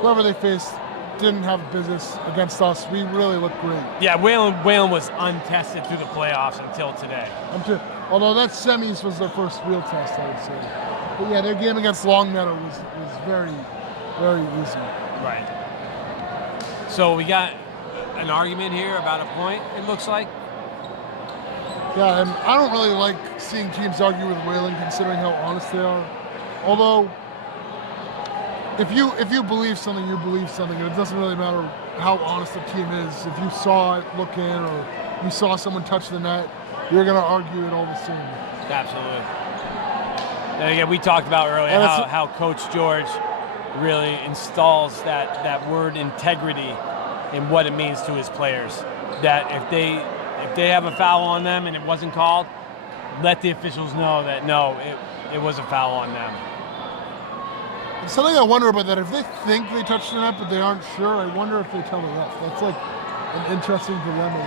whoever they faced didn't have business against us. We really looked great. Yeah, Wayland was untested through the playoffs until today. Although that semis was their first real test, I would say. But yeah, their game against Longmeadow was very, very easy. Right. So we got an argument here about a point, it looks like. Yeah, and I don't really like seeing teams argue with Wayland considering how honest they are. Although, if you believe something, you believe something, and it doesn't really matter how honest the team is. If you saw it look in or you saw someone touch the net, you're going to argue it all the same. Absolutely. And again, we talked about earlier how Coach George really installs that word integrity in what it means to his players. That if they have a foul on them and it wasn't called, let the officials know that no, it was a foul on them. And something I wonder about that, if they think they touched the net but they aren't sure, I wonder if they tell the ref. That's like an interesting dilemma.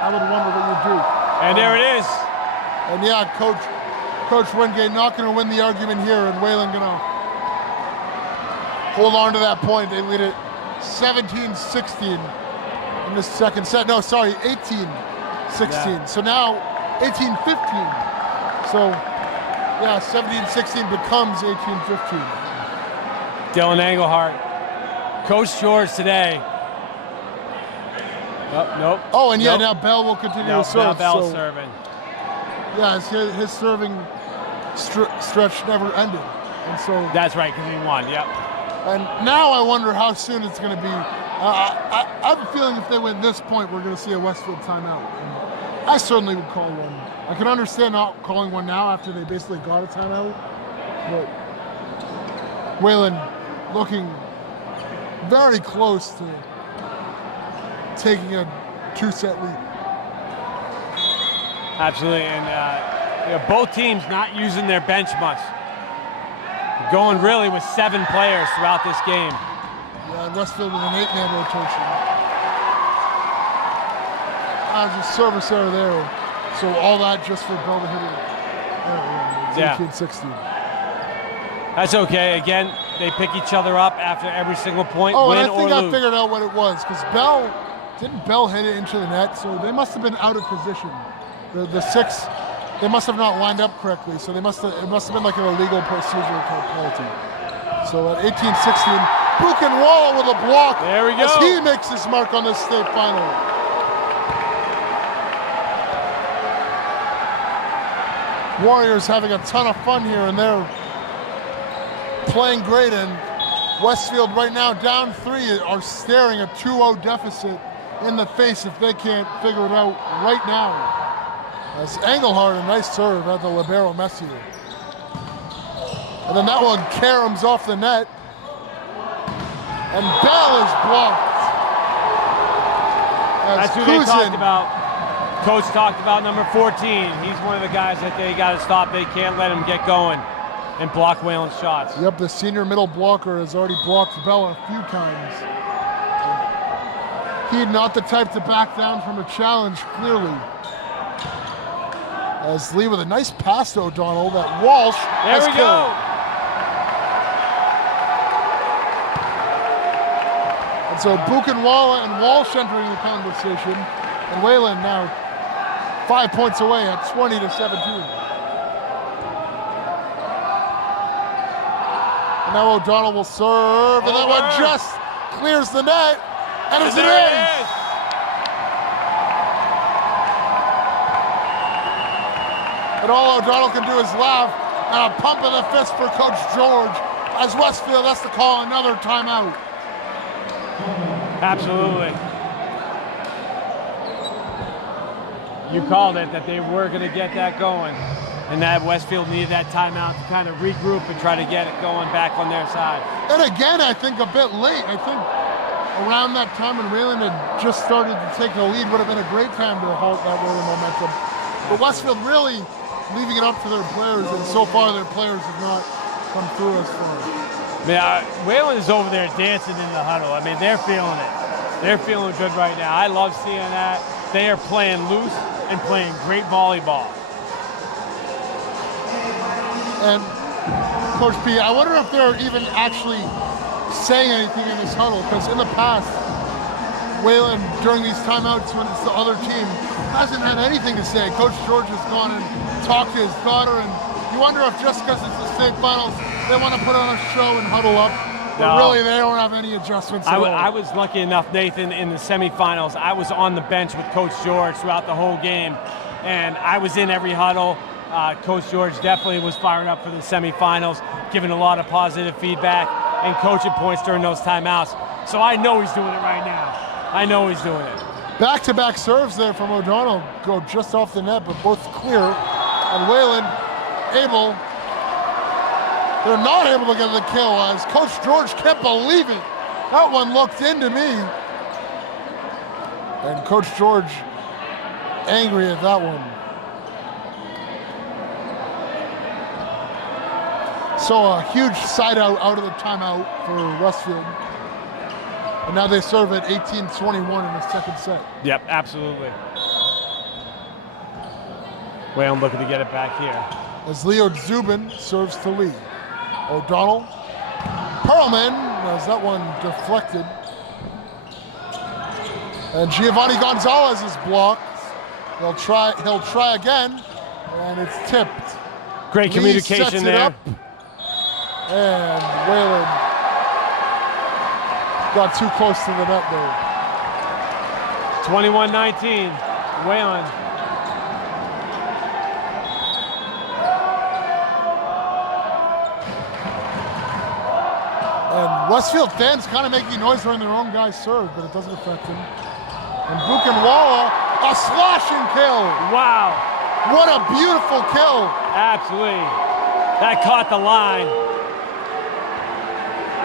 I would wonder what you do. And there it is. And yeah, Coach Wingate not going to win the argument here, and Wayland going to hold on to that point. They lead it 17-16 in the second set. No, sorry, 18-16. Yeah. So now 18-15. So yeah, 17-16 becomes 18-15. Dylan Engelhardt, Coach George today. Oh, nope. Oh, and yeah, nope. now Bell will continue to serve. Now Bell's serving. Yeah, his serving stretch never ended, and so that's right, because he won. Yep. And now I wonder how soon it's going to be. I have a feeling if they win this point, we're going to see a Westfield timeout. And I certainly would call one. I can understand not calling one now after they basically got a timeout, but Wayland looking very close to taking a 2-set lead. Absolutely, and both teams not using their bench much. Going really with 7 players throughout this game. Yeah, and Westfield with an 8-man rotation. There's a service error there. So all that just for Bell to hit it. 18-16. That's okay. Again, they pick each other up after every single point, win or lose. Oh, and I think I figured out what it was, because didn't Bell hit it into the net? So they must have been out of position. The 6, they must have not lined up correctly. So it must have been like an illegal procedural penalty. So at 18-16, Buchenwald with a block. There we go. As he makes his mark on this state final. Warriors having a ton of fun here, and they're playing great. And Westfield right now down 3 are staring a 2-0 deficit in the face if they can't figure it out right now. As Engelhardt, a nice serve at the libero Messier. And then that one caroms off the net. And Bell is blocked. That's who they talked about. Coach talked about number 14. He's one of the guys that they got to stop. They can't let him get going and block Wayland's shots. Yep, the senior middle blocker has already blocked Bell a few times. He's not the type to back down from a challenge, clearly. As Lee with a nice pass to O'Donnell that Walsh has killed. Go. And so Buchenwald and Walsh entering the conversation. And Wayland now 5 points away at 20-17. And now O'Donnell will serve, and that one just clears the net, and it's in. And all O'Donnell can do is laugh, and a pump in the fist for Coach George as Westfield has to call another timeout. Absolutely. You called it, that they were going to get that going, and that Westfield needed that timeout to kind of regroup and try to get it going back on their side. And again, I think a bit late. I think around that time when Wayland had just started to take the lead would have been a great time to halt that Wayland momentum. But Westfield really leaving it up to their players, and so far their players have not come through as far. Wayland is over there dancing in the huddle. I mean, they're feeling it. They're feeling good right now. I love seeing that. They are playing loose and playing great volleyball. And Coach P, I wonder if they're even actually saying anything in this huddle, because in the past, Wayland, during these timeouts when it's the other team, hasn't had anything to say. Coach George has gone and talked to his daughter, and you wonder if just because it's the state finals, they want to put on a show and huddle up. But really, they don't have any adjustments at all. I was lucky enough, Nathan, in the semifinals. I was on the bench with Coach George throughout the whole game, and I was in every huddle. Coach George definitely was firing up for the semifinals, giving a lot of positive feedback and coaching points during those timeouts. So I know he's doing it right now. I know he's doing it. Back-to-back serves there from O'Donnell go just off the net, but both clear. And Wayland able. They're not able to get the kill, as Coach George can't believe it. That one looked into me. And Coach George angry at that one. So a huge side out of the timeout for Westfield. And now they serve at 18-21 in the second set. Yep, absolutely. Wayland looking to get it back here. As Leo Zubin serves to Lee. O'Donnell, Perlman, as that one deflected. And Giovanni Gonzalez is blocked. He'll try again, and it's tipped. Great Lee communication sets it there. up, and Wayland got too close to the net there. 21-19, Wayland. And Westfield fans kind of making noise when their own guys serve, but it doesn't affect them. And Buchenwala, a slashing kill. Wow. What a beautiful kill. Absolutely. That caught the line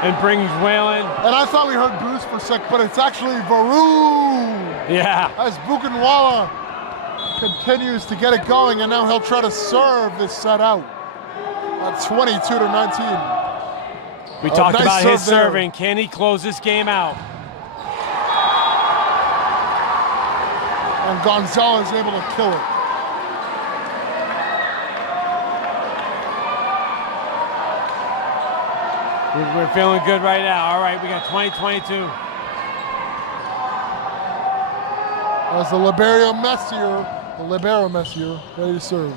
and brings Wayland. And I thought we heard boos for a sec, but it's actually Varun. Yeah. As Buchenwala continues to get it going, and now he'll try to serve this set out at 22-19. We talked nice about his serve there. serving. Can he close this game out? And Gonzalez able to kill it. We're feeling good right now. All right, we got 20-22. As the libero Messier, ready to serve.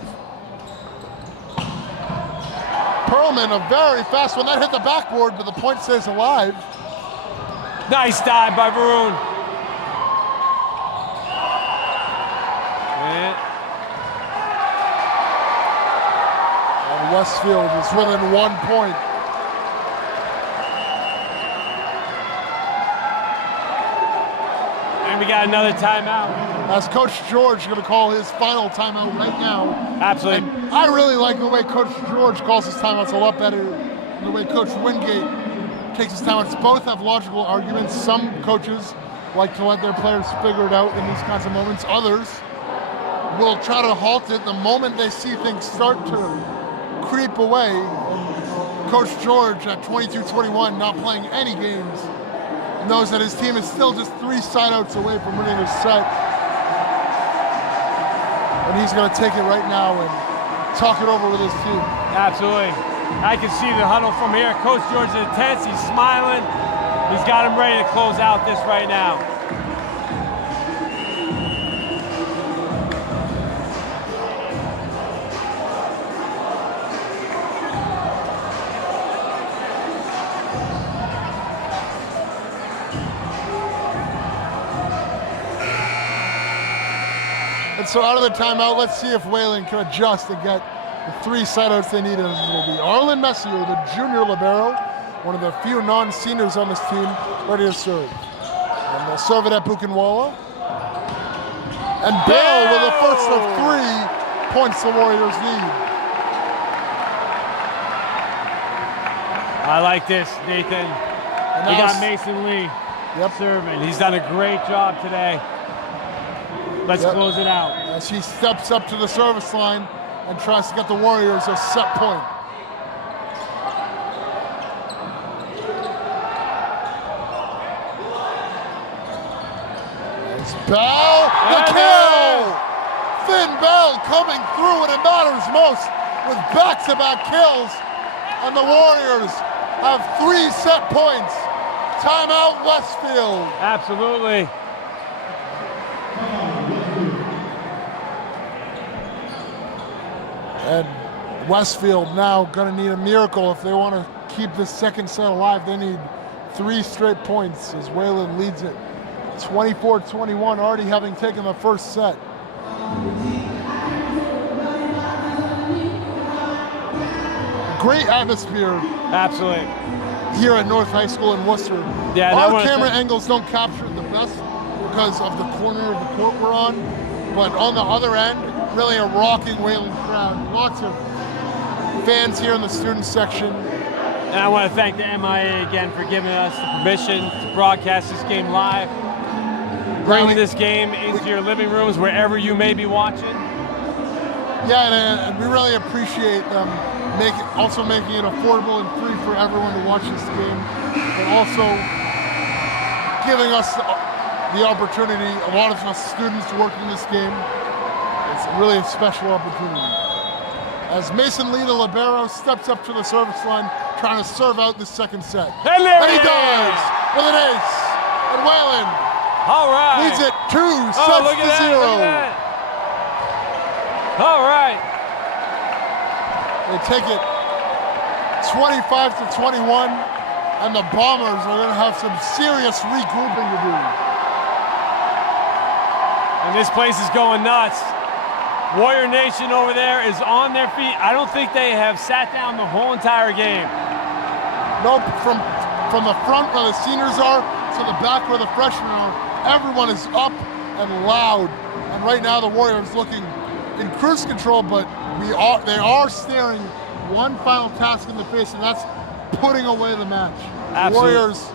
Perlman, a very fast one. That hit the backboard, but the point stays alive. Nice dive by Varun. And Westfield is within 1 point. And we got another timeout. As Coach George is going to call his final timeout right now. Absolutely. And I really like the way Coach George calls his timeouts, a lot better than the way Coach Wingate takes his timeouts. Both have logical arguments. Some coaches like to let their players figure it out in these kinds of moments. Others will try to halt it the moment they see things start to creep away. And Coach George at 22-21, not playing any games, knows that his team is still just 3 side outs away from winning a set. And he's going to take it right now and talk it over with his team. Absolutely. I can see the huddle from here. Coach George is intense. He's smiling. He's got him ready to close out this right now. And so out of the timeout, let's see if Wayland can adjust and get The 3 setouts they needed will be Arlen Messier, the junior libero, one of the few non-seniors on this team, ready to serve. And they'll serve it at Buchenwald. And Bell with the first of 3 points the Warriors need. I like this, Nathan. We got Mason Lee serving. He's done a great job today. Let's close it out. As he steps up to the service line and tries to get the Warriors a set point. It's Bell, the kill! Finn Bell coming through when it matters most with back-to-back kills. And the Warriors have 3 set points. Timeout Westfield. Absolutely. And Westfield now going to need a miracle if they want to keep this second set alive. They need 3 straight points as Wayland leads it 24-21, already having taken the first set. Great atmosphere. Absolutely. Here at North High School in Worcester. Yeah, our camera angles don't capture it the best because of the corner of the court we're on, but on the other end, really a rocking Wayland crowd. Lots of fans here in the student section. And I want to thank the MIA again for giving us the permission to broadcast this game live. Bringing this game into your living rooms wherever you may be watching. Yeah, and we really appreciate them also making it affordable and free for everyone to watch this game, but also giving us the opportunity, a lot of us students working this game. It's really a special opportunity. As Mason Lee, the libero, steps up to the service line, trying to serve out the second set. And he does with an ace. And Wayland leads it 2 sets to 0. All right. They take it 25-21, and the Bombers are going to have some serious regrouping to do. And this place is going nuts. Warrior Nation over there is on their feet. I don't think they have sat down the whole entire game. Nope, from the front where the seniors are to the back where the freshmen are, everyone is up and loud. And right now the Warriors looking in cruise control, but they are staring one final task in the face, and that's putting away the match. Absolutely. The Warriors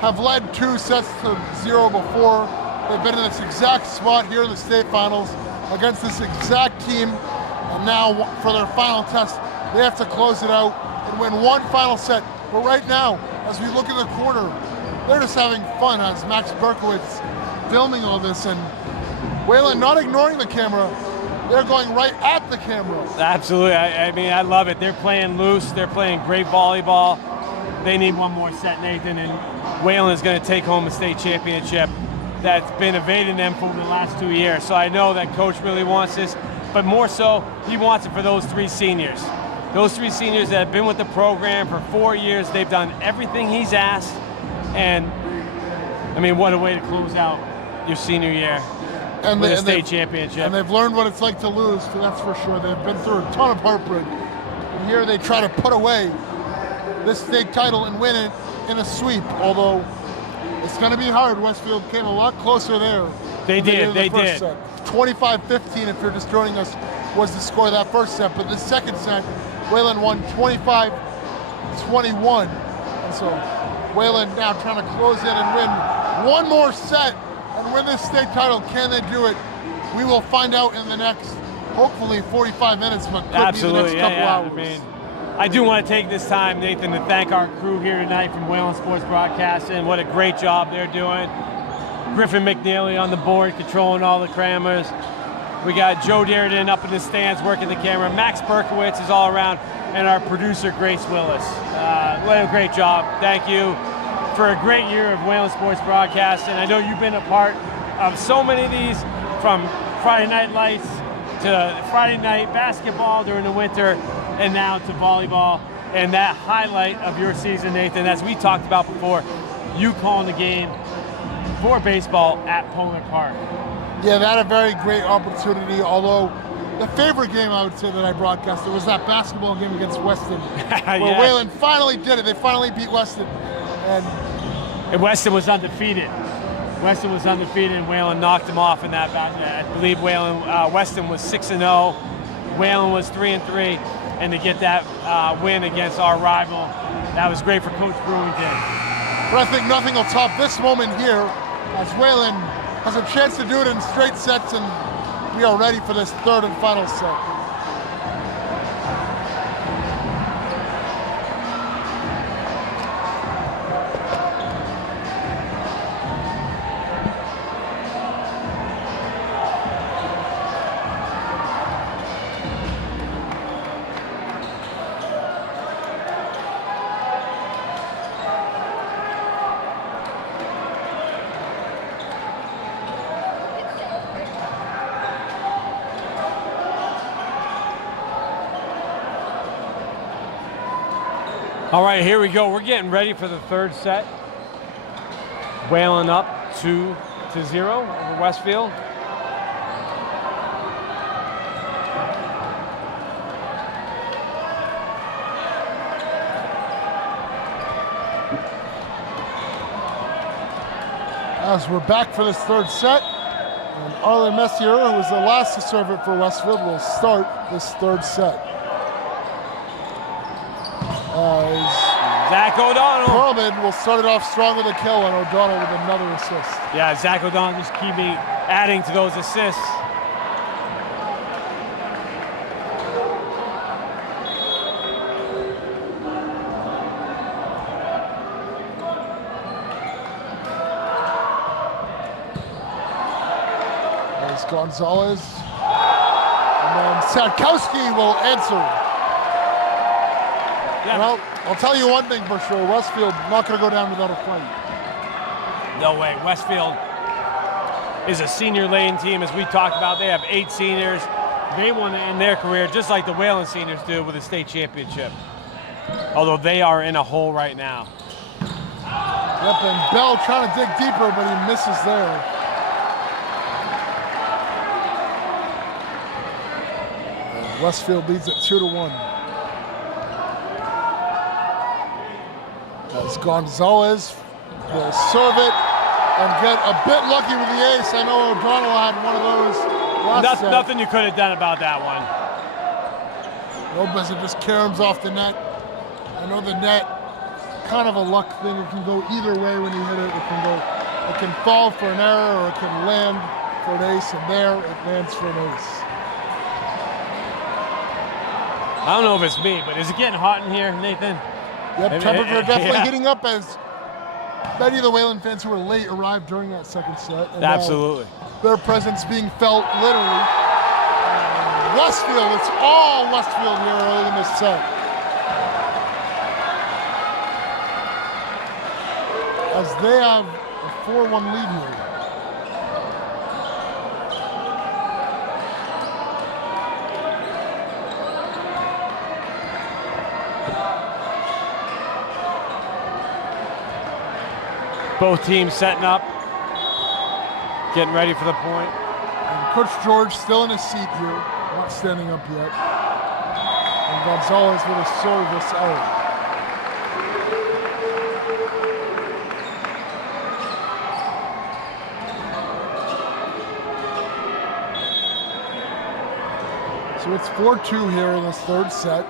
have led 2 sets to 0 before. They've been in this exact spot here in the state finals against this exact team, and now for their final test, they have to close it out and win 1 final set. But right now, as we look in the corner, they're just having fun as Max Berkowitz filming all this, and Wayland not ignoring the camera. They're going right at the camera. Absolutely. I mean, I love it. They're playing loose. They're playing great volleyball. They need one more set, Nathan, and Wayland is going to take home a state championship that's been evading them for the last 2 years. So I know that coach really wants this, but more so, he wants it for those 3 seniors. Those 3 seniors that have been with the program for 4 years. They've done everything he's asked, and I mean, what a way to close out your senior year. And with a state championship. And they've learned what it's like to lose, that's for sure. They've been through a ton of heartbreak. And here they try to put away this state title and win it in a sweep, although it's going to be hard. Westfield came a lot closer there. They did. 25-15, if you're just joining us, was the score of that first set. But the second set, Wayland won 25-21. And so Wayland now trying to close it and win 1 more set and win this state title. Can they do it? We will find out in the next, hopefully, 45 minutes, but could be the next couple hours. I mean, I do want to take this time, Nathan, to thank our crew here tonight from Wayland Sports Broadcasting. What a great job they're doing. Griffin McNeely on the board, controlling all the cameras. We got Joe Darrington up in the stands working the camera. Max Berkowitz is all around, and our producer, Grace Willis. What a great job. Thank you for a great year of Wayland Sports Broadcasting. I know you've been a part of so many of these, from Friday Night Lights to Friday night basketball during the winter, and now to volleyball. And that highlight of your season, Nathan, as we talked about before, you calling the game for baseball at Poland Park. Yeah, that a very great opportunity, although the favorite game I would say that I broadcasted was that basketball game against Weston, where Yeah. Wayland finally did it. They finally beat Weston, and Weston was undefeated. Weston was undefeated, and Wayland knocked him off in that match. I believe Weston was 6-0, Wayland was 3-3, and to get that win against our rival, that was great for Coach Brewington. but I think nothing will top this moment here, as Wayland has a chance to do it in straight sets, and we are ready for this third and final set. All right, here we go. We're getting ready for the third set. Wayland up 2-0 over Westfield. As we're back for this third set, and Arlen Messier, who was the last to serve it for Westfield, will start this third set. Zach O'Donnell. Perlman will start it off strong with a kill, and O'Donnell with another assist. Yeah, Zach O'Donnell just keeping adding to those assists. There's Gonzalez. And then Sadkowski will answer. Yeah. Well, I'll tell you one thing for sure. Westfield not going to go down without a fight. No way. Westfield is a senior-laden team, as we talked about. They have 8 seniors. They want to end their career just like the Wayland seniors do with a state championship. Although they are in a hole right now. Yep, and Bell trying to dig deeper, but he misses there. And Westfield leads at 2-1. As Gonzalez will serve it and get a bit lucky with the ace. I know O'Donnell had one of those last set. Nothing you could have done about that one. Lopez just caroms off the net. I know the net, kind of a luck thing. It can go either way when you hit it. It can fall for an error, or it can land for an ace, and there it lands for an ace. I don't know if it's me, but is it getting hot in here, Nathan? Yep, temperature definitely yeah. heating up as many of the Wayland fans who were late arrived during that second set. And Absolutely. Their presence being felt literally. Westfield, it's all Westfield here early in this set. As they have a 4-1 lead here. Both teams setting up, getting ready for the point. And Coach George still in his seat here, not standing up yet. And Gonzalez with a service out. So it's 4-2 here in this third set.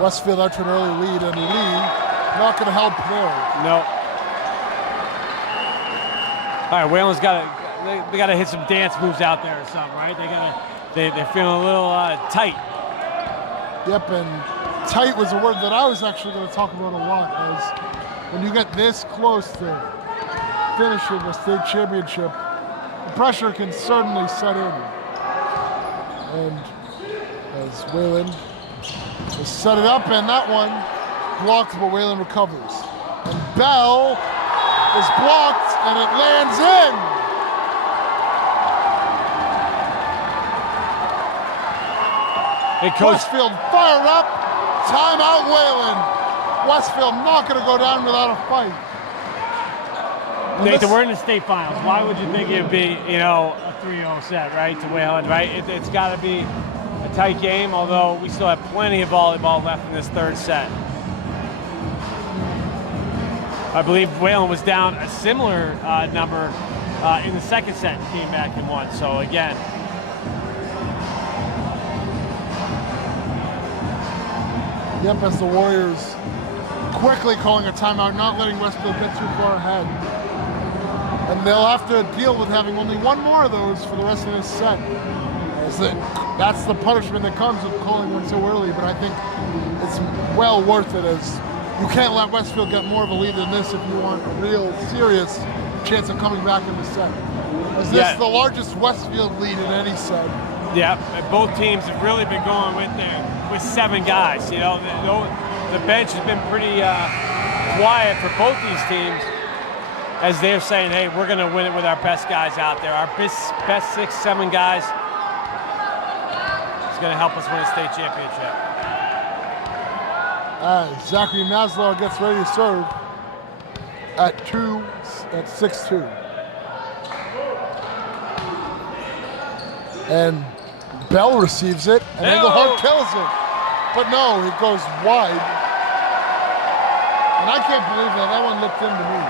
Westfield out to an early lead, and Lee not going to help there. No. All right, Wayland's they got to hit some dance moves out there or something, right? They're feeling a little tight. Yep, and tight was a word that I was actually going to talk about a lot, as when you get this close to finishing a state championship, the pressure can certainly set in. And as Wayland will set it up, and that one blocked, but Wayland recovers. And Bell is blocked, and it lands in. Hey, Coach. Westfield fired up. Timeout Wayland. Westfield not going to go down without a fight. Nathan, we're in the state finals. Why would you think it would be, you know, a 3-0 set, right, to Wayland, right? It's got to be a tight game, although we still have plenty of volleyball left in this third set. I believe Wayland was down a similar number in the second set and came back and won. So, again, yep, as the Warriors quickly calling a timeout, not letting Westfield get too far ahead. And they'll have to deal with having only one more of those for the rest of this set. That's the punishment that comes with calling one so early, but I think it's well worth it, as you can't let Westfield get more of a lead than this if you want a real serious chance of coming back in the set. As this is the largest Westfield lead in any set. Yeah, both teams have really been going with 7 guys. You know, the bench has been pretty quiet for both these teams, as they're saying, hey, we're going to win it with our best guys out there. Our best 6, 7 guys is going to help us win a state championship. Zachary Maslow gets ready to serve at 6-2. And Bell receives it, and Engelhardt kills it. But no, it goes wide. And I can't believe that. That one looked into me.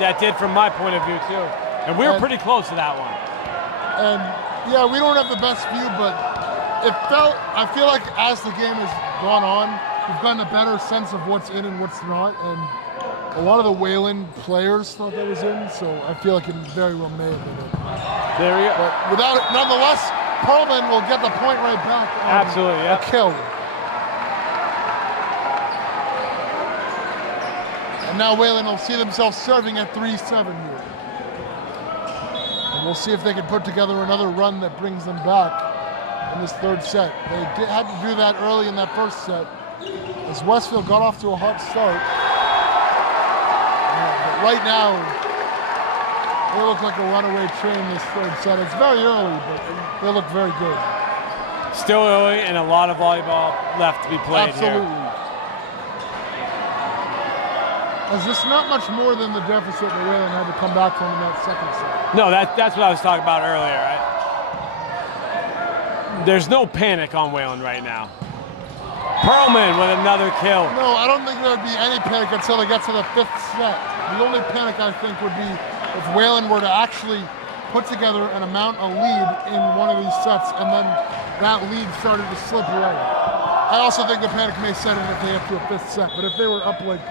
That did from my point of view, too. And we were pretty close to that one. And, yeah, we don't have the best view, but I feel like as the game has gone on, we've gotten a better sense of what's in and what's not. And a lot of the Wayland players thought that was in, so I feel like it very well may have been in. There we go. But without it, nonetheless, Perlman will get the point right back. Absolutely, yeah. A kill. And now Wayland will see themselves serving at 3-7 here. And we'll see if they can put together another run that brings them back in this third set. They had to do that early in that first set, as Westfield got off to a hot start. But right now, they look like a runaway train this third set. It's very early, but they look very good. Still early, and a lot of volleyball left to be played. Absolutely. Here. As this not much more than the deficit that Wayland had to come back from in that second set. No, that's what I was talking about earlier. Right? There's no panic on Wayland right now. Perlman with another kill. No, I don't think there would be any panic until they get to the 5th set. The only panic, I think, would be if Wayland were to actually put together an amount of lead in one of these sets, and then that lead started to slip away. I also think the panic may set in if they get to a 5th set, but if they were up like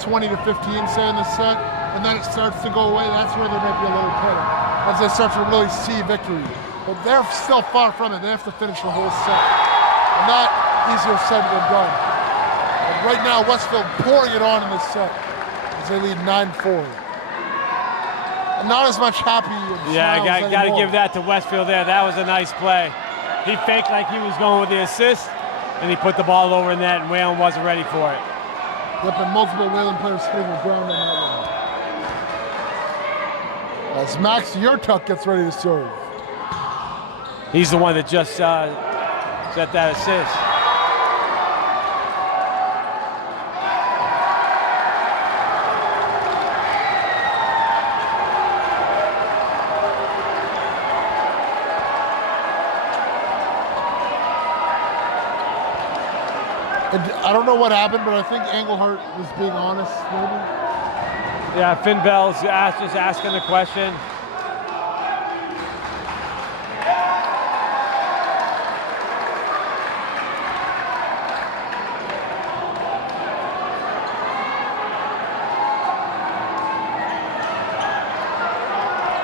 20 to 15, say, in the set, and then it starts to go away, that's where there might be a little panic, as they start to really see victory. But they're still far from it. They have to finish the whole set. And that easier said than done. And right now, Westfield pouring it on in this set as they lead 9-4. And not as much happy. Yeah, I got to give that to Westfield there. That was a nice play. He faked like he was going with the assist, and he put the ball over in net, and Wayland wasn't ready for it. Yep, and multiple Wayland players hitting the ground on that one. As Max Yurtuk gets ready to serve. He's the one that just set that assist. And I don't know what happened, but I think Engelhardt was being honest, maybe. Yeah, Finn Bell's just asking the question.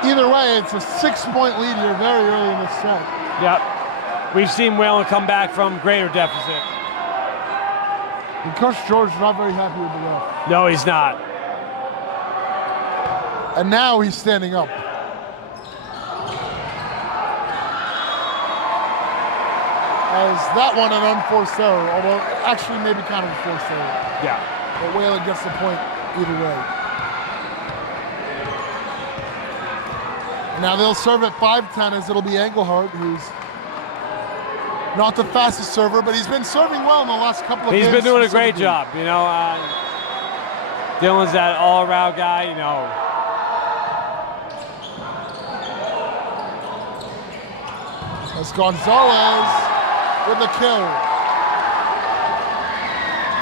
Either way, it's a 6-point lead here very early in the set. Yep. We've seen Wayland come back from greater deficit. And Coach George not very happy with the ref. No, he's not. And now he's standing up. As that one an unforced error, although actually maybe kind of a forced error. Yeah. But Wayland gets the point either way. Now they'll serve at 5-10, as it'll be Engelhardt, who's not the fastest server, but he's been serving well in the last couple of games. He's been doing a great job. You know, Dylan's that all-around guy. You know, As Gonzalez with the kill.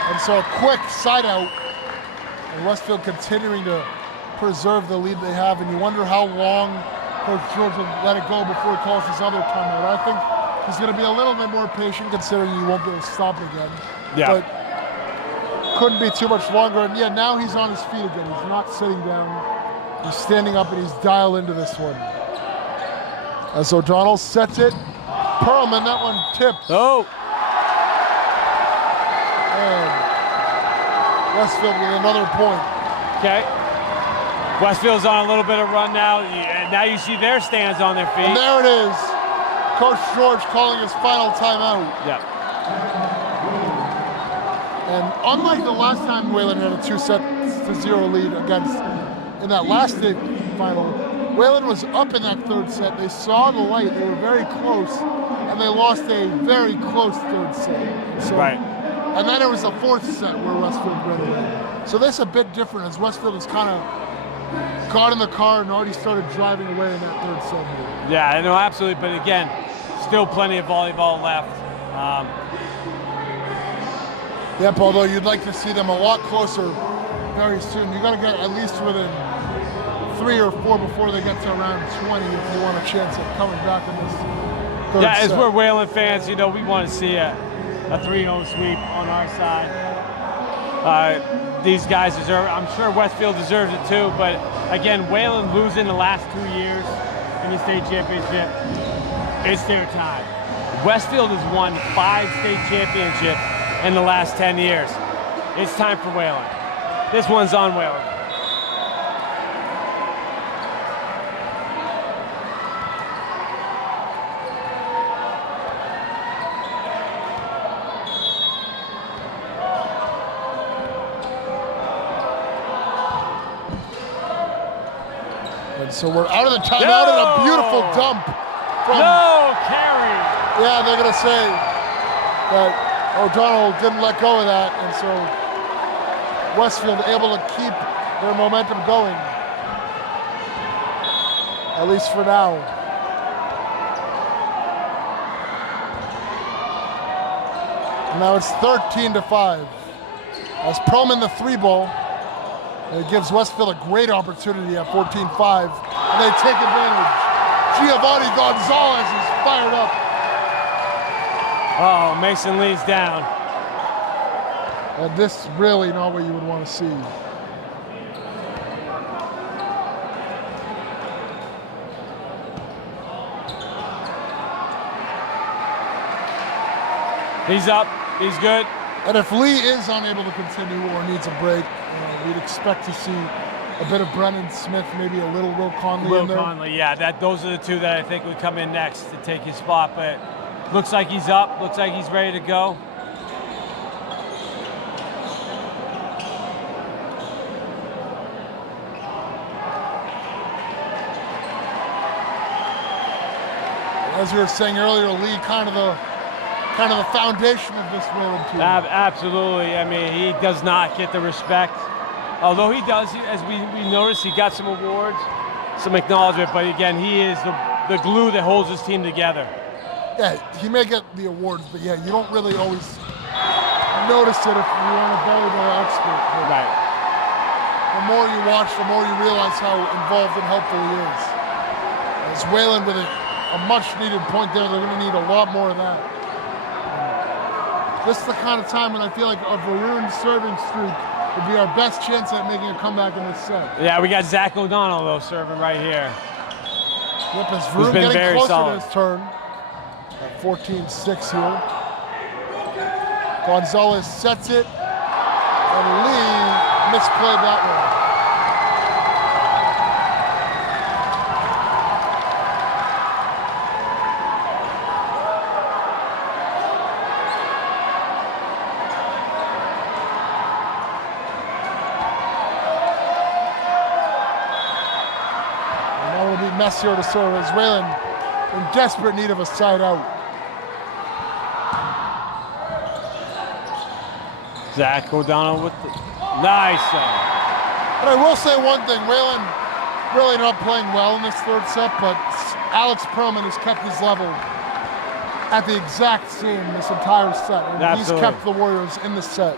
And so a quick side out. And Westfield continuing to preserve the lead they have. And you wonder how long Coach George will let it go before he calls his other timeout. I think he's going to be a little bit more patient considering he won't be able to stop it again. Yeah. But couldn't be too much longer. And yeah, now he's on his feet again. He's not sitting down. He's standing up and he's dialed into this one. As O'Donnell sets it. Perlman, that one tipped. Oh. And Westfield with another point. Okay. Westfield's on a little bit of run now. Now you see their stands on their feet. And there it is. Coach George calling his final timeout. Yeah. And unlike the last time Wayland had a 2-0 lead against in that last state final, Wayland was up in that third set. They saw the light. They were very close, and they lost a very close third set. So, right. And then it was the fourth set where Westfield ran away. So this is a bit different as Westfield has kind of got in the car and already started driving away in that third set here. Yeah, no, absolutely. But again, still plenty of volleyball left. Yep, although you'd like to see them a lot closer very soon. You got to get at least within 3 or 4 before they get to around 20 if you want a chance at coming back in this third Yeah, as set. we're Wayland fans, you know, we want to see a 3-0 sweep on our side. These guys deserve it. I'm sure Westfield deserves it too, but again, Wayland losing the last 2 years in the state championship, it's their time. Westfield has won 5 state championships in the last 10 years. It's time for Wayland. This one's on Wayland. And so we're out of the timeout and a beautiful dump from... No carry! Yeah, they're going to say that O'Donnell didn't let go of that, and so Westfield able to keep their momentum going, at least for now. And now it's 13-5. As Perlman the 3-ball, and it gives Westfield a great opportunity at 14-5, and they take advantage. Giovanni Gonzalez is fired up. Oh, Mason Lee's down. And this is really not what you would want to see. He's up, he's good. And if Lee is unable to continue or needs a break, we'd expect to see a bit of Brennan Smith, maybe a little Will Conley in there. Will Conley, yeah, those are the two that I think would come in next to take his spot, but looks like he's up, looks like he's ready to go. As we were saying earlier, Lee kind of the foundation of this Wayland team. Absolutely. I mean, he does not get the respect. Although he does, as we noticed, he got some awards, some acknowledgement, but again, he is the glue that holds his team together. Yeah, he may get the awards, but yeah, you don't really always notice it if you aren't a volleyball expert. But right. The more you watch, the more you realize how involved and helpful he is. As Wayland with a much-needed point there, they're going to need a lot more of that. And this is the kind of time when I feel like a Varun serving streak would be our best chance at making a comeback in this set. Yeah, we got Zach O'Donnell, though, serving right here. Yep, as Varun getting very closer solid to his turn. At 14-6 here. Gonzalez sets it, and Lee misplayed that one. And that will be Messier to serve as Wayland in desperate need of a side out. Zach O'Donnell with the nice. But I will say one thing, Wayland really not playing well in this third set, but Alex Perlman has kept his level at the exact same this entire set. And he's Absolutely. kept the Warriors in the set.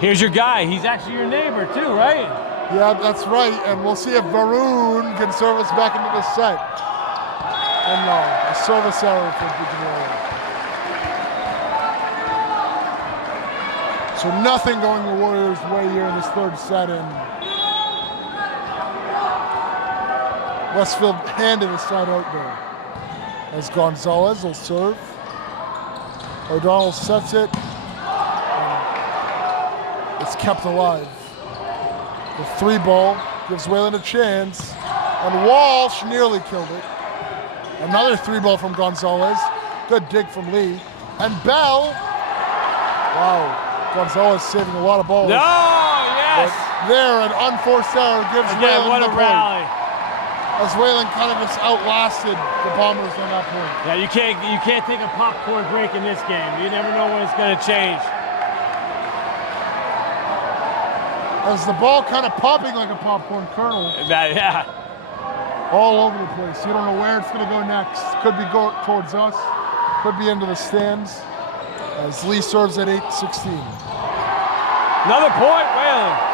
Here's your guy. He's actually your neighbor too, right? Yeah, that's right. And we'll see if Varun can serve us back into the set. And no, a service error for Virginia. So nothing going the Warriors' way here in this third set. And Westfield handed the side out there. As Gonzalez will serve. O'Donnell sets it. It's kept alive. The 3-ball gives Wayland a chance. And Walsh nearly killed it. Another 3-ball from Gonzalez. Good dig from Lee. And Bell. Wow. Gonzalez saving a lot of balls. No, yes. But there, an unforced error gives Again, what Wayland a the point. rally. As Wayland kind of just outlasted the Bombers on that point. Yeah, you can't take a popcorn break in this game. You never know when it's going to change. As the ball kind of popping like a popcorn kernel Yeah. all over the place. You don't know where it's going to go next. Could be go towards us. Could be into the stands. As Lee serves at 8-16. Another point, Wayland.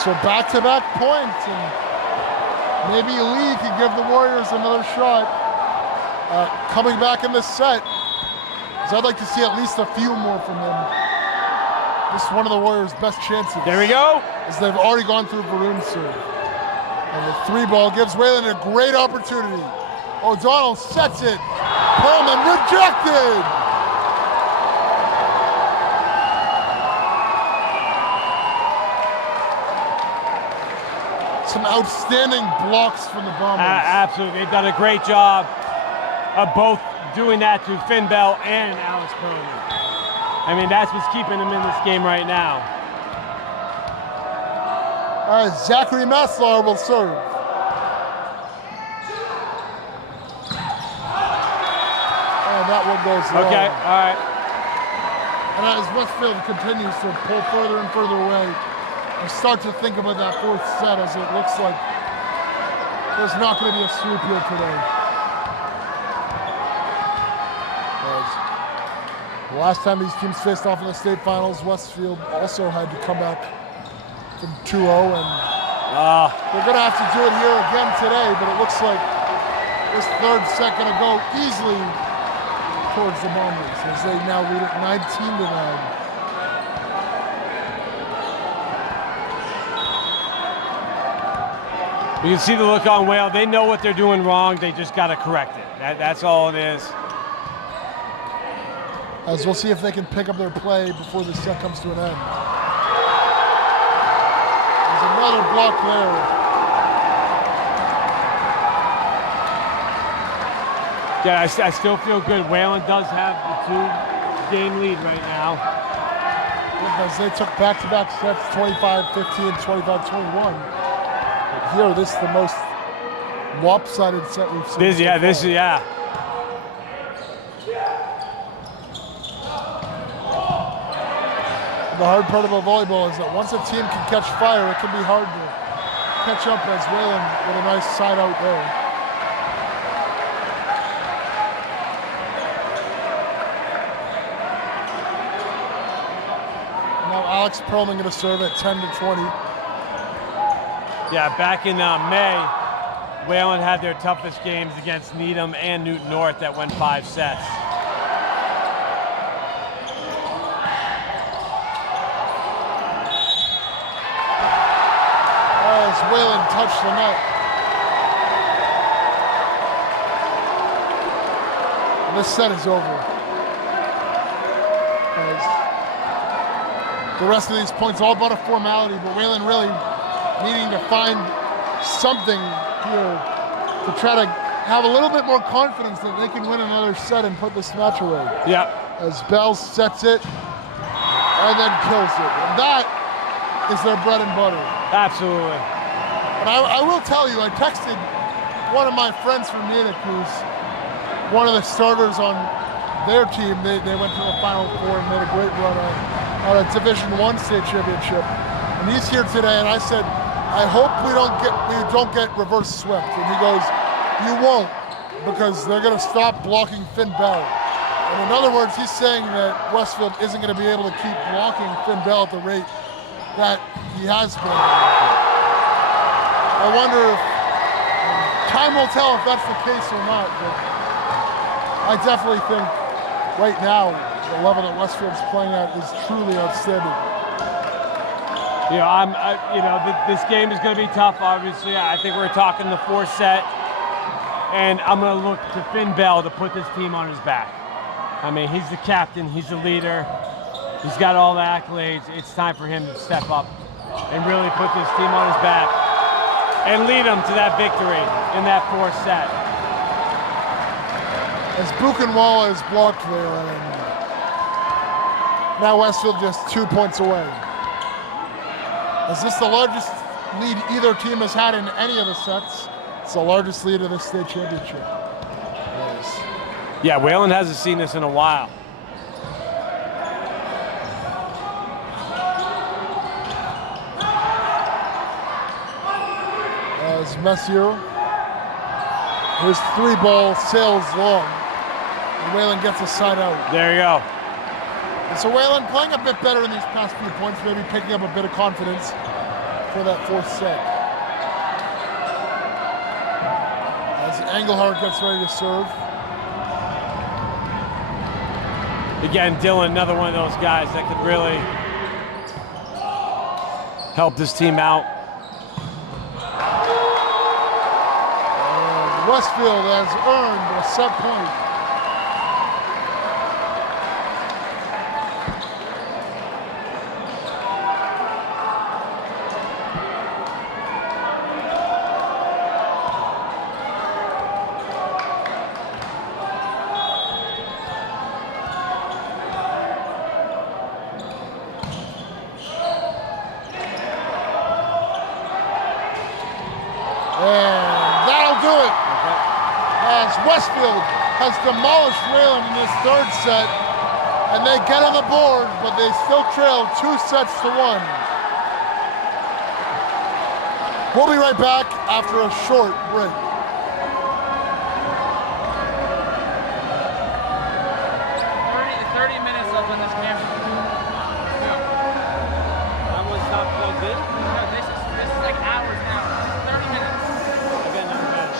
So back-to-back points, and maybe Lee can give the Warriors another shot coming back in this set. So I'd like to see at least a few more from him. This is one of the Warriors' best chances. There we go. As they've already gone through Varun's serve. And the 3-ball gives Wayland a great opportunity. O'Donnell sets it. Perlman rejected. Some outstanding blocks from the Bombers. Absolutely. They've done a great job of both doing that to Finn Bell and Alex Perlman. I mean, that's what's keeping them in this game right now. Zachary Maslar will serve. And that one goes low. Okay, all right. And as Westfield continues to pull further and further away, you start to think about that fourth set as it looks like there's not going to be a swoop here today. The last time these teams faced off in the state finals, Westfield also had to come back from 2-0, and they're going to have to do it here again today, but it looks like this third set going to go easily towards the Bombers as they now lead it 19-9. You can see the look on Whale. They know what they're doing wrong. They just got to correct it. That's all it is. As we'll see if they can pick up their play before the set comes to an end. There's another block there. Yeah, I still feel good. Wayland does have the 2-game lead right now. As they took back-to-back sets, 25-15, 25-21. But here, this is the most lopsided set we've seen. Yeah. The hard part about volleyball is that once a team can catch fire, it can be hard to catch up, as Wayland with a nice side out there. Now Alex Perlman going to serve at 10-20. Yeah, back in May, Wayland had their toughest games against Needham and Newton North that went 5 sets. As Wayland touched the net. And this set is over. As the rest of these points all but a formality, but Wayland really needing to find something here to try to have a little bit more confidence that they can win another set and put this match away. Yeah. As Bell sets it and then kills it. And that is their bread and butter. Absolutely. And I will tell you, I texted one of my friends from Natick, who's one of the starters on their team. They went to the Final Four and made a great run on a Division I state championship. And he's here today, and I said, I hope we don't get reverse swept. And he goes, You won't, because they're going to stop blocking Finn Bell. And in other words, he's saying that Westfield isn't going to be able to keep blocking Finn Bell at the rate that he has been. I wonder if time will tell if that's the case or not, but I definitely think right now the level that Westfield's playing at is truly outstanding. This game is going to be tough, obviously. I think we're talking the fourth set, and I'm going to look to Finn Bell to put this team on his back. I mean, he's the captain, he's the leader, he's got all the accolades. It's time for him to step up and really put this team on his back and lead them to that victory in that fourth set. As Buchenwald is blocked there, and now Westfield just 2 points away. Is this the largest lead either team has had in any of the sets? It's the largest lead of the state championship. Yes. Yeah, Wayland hasn't seen this in a while. As Messier, his 3-ball sails long, and Wayland gets a side out. There you go. And so Wayland playing a bit better in these past few points, maybe picking up a bit of confidence for that fourth set. As Engelhardt gets ready to serve. Again, Dylan, another one of those guys that could really help this team out. And Westfield has earned a set point. Westfield has demolished Wayland in this third set, and they get on the board, but they still trail 2 sets to 1. We'll be right back after a short break. 30 minutes up on this camera. That one's not plugged in? No, this is like hours now. 30 minutes. Again, never been.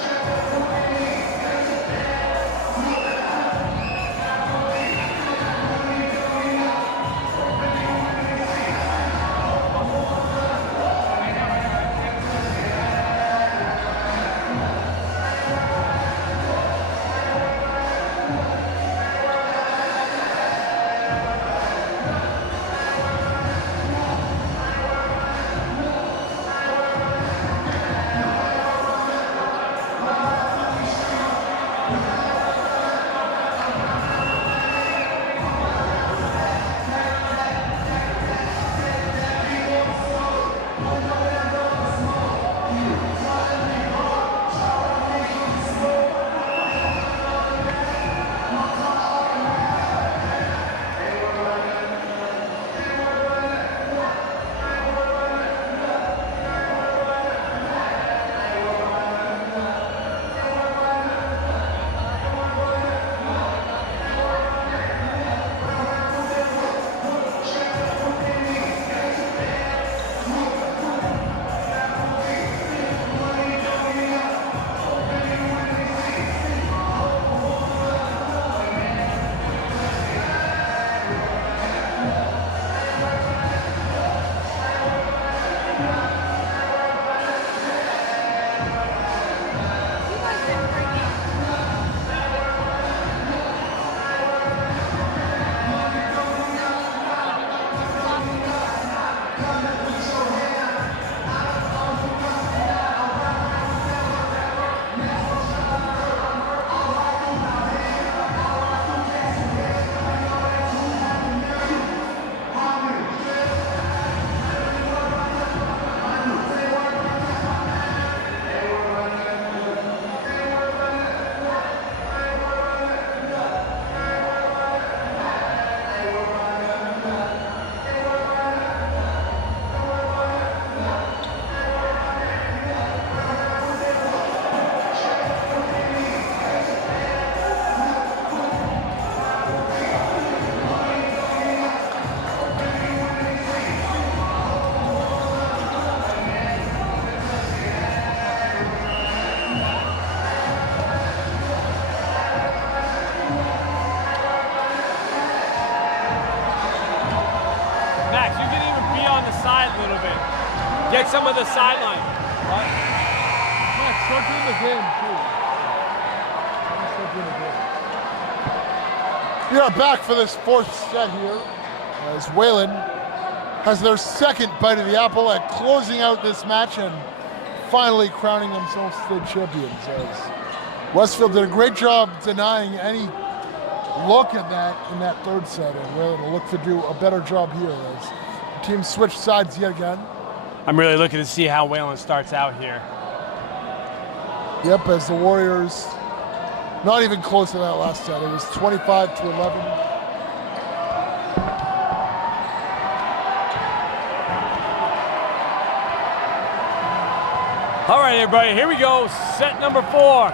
Max, you can even be on the side a little bit. Get some of the sideline. What? Max, start doing the game, too. Start doing the game. We are back for this fourth set here as Wayland has their second bite of the apple at closing out this match and finally crowning themselves state champions. As Westfield did a great job denying any look at that in that third set, and Wayland will look to do a better job here as the team switched sides yet again. I'm really looking to see how Wayland starts out here. Yep, as the Warriors, not even close to that last set. It was 25-11. All right, everybody, here we go. Set number 4.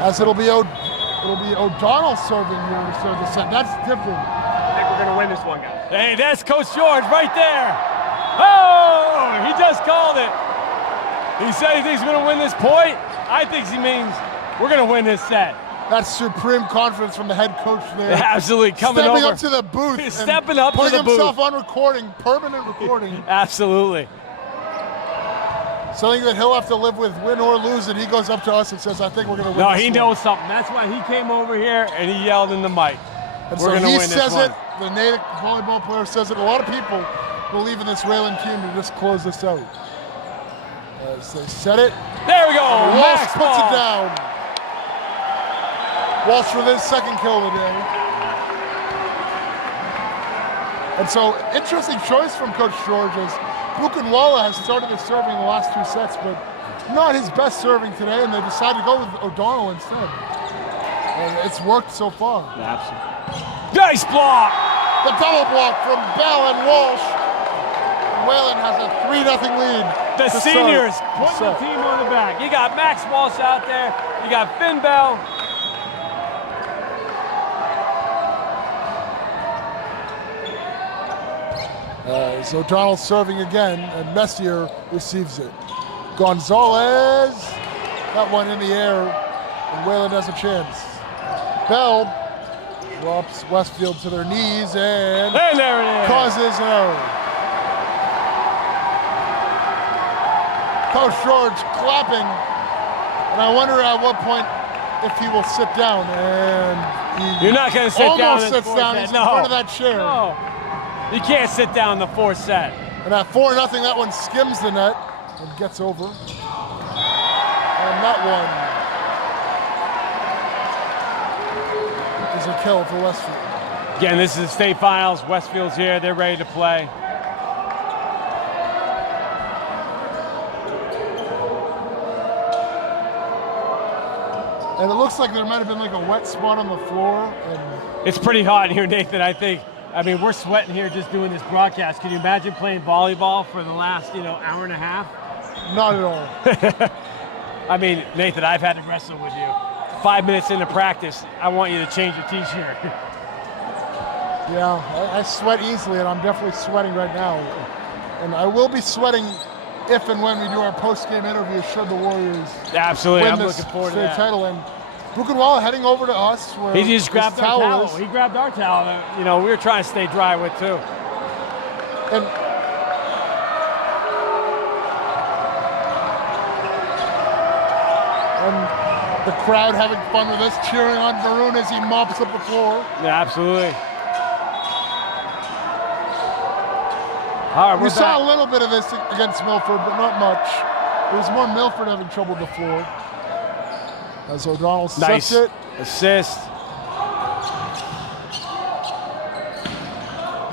As it'll be O'Donnell serving here to serve the set. That's different. I think we're gonna win this one, guys. Hey, that's Coach George right there. Oh, he just called it. He said he thinks we're gonna win this point. I think he means we're gonna win this set. That's supreme confidence from the head coach there. Absolutely, coming Stepping over. up to the booth. He's and stepping up to the putting booth. himself on recording, permanent recording. Absolutely. Something that he'll have to live with, win or lose, and he goes up to us and says, I think we're gonna win No, this he one. knows something. That's why he came over here and he yelled in the mic. And We're so gonna he win says this it, the native volleyball player says it. A lot of people believe in this Wayland team to just close this out. As they set it, There we go. Walsh Max puts ball. it down. Walsh with his second kill of the day. And so, interesting choice from Coach George as Buchenwald has started the serving the last 2 sets, but not his best serving today, and they decided to go with O'Donnell instead. And it's worked so far. Absolutely. Nice block. The double block from Bell and Walsh. And Wayland has a 3-0 lead. The to seniors start putting the set. team on the back. You got Max Walsh out there. You got Finn Bell. So O'Donnell serving again, and Messier receives it. Gonzalez, that one in the air, and Wayland has a chance. Bell drops Westfield to their knees and there it is. causes an error. Coach George clapping, and I wonder at what point if he will sit down, and he You're not going to sit down. almost sits down. He's in front of that chair. No. You can't sit down in the 4th set. And at 4-0, that one skims the net and gets over. And that one is a kill for Westfield. Again, this is the state finals. Westfield's here. They're ready to play. And it looks like there might have been like a wet spot on the floor. And It's pretty hot in here, Nathan. I mean, we're sweating here just doing this broadcast. Can you imagine playing volleyball for the last, hour and a half? not at all. I mean, Nathan, I've had to wrestle with you. 5 minutes into practice, I want you to change your t-shirt. Yeah, I sweat easily, and I'm definitely sweating right now. And I will be sweating if and when we do our post-game interview should the Warriors Absolutely, win I'm this looking forward to state that. title. And Buchenwald heading over to us where He just grabbed his our towel. is. He grabbed our towel that, we were trying to stay dry with too. And the crowd having fun with us, cheering on Varun as he mops up the floor. Yeah, absolutely. All right, We we're saw back. a little bit of this against Milford, but not much. It was more Milford having trouble with the floor. As O'Donnell Nice sets it. assist.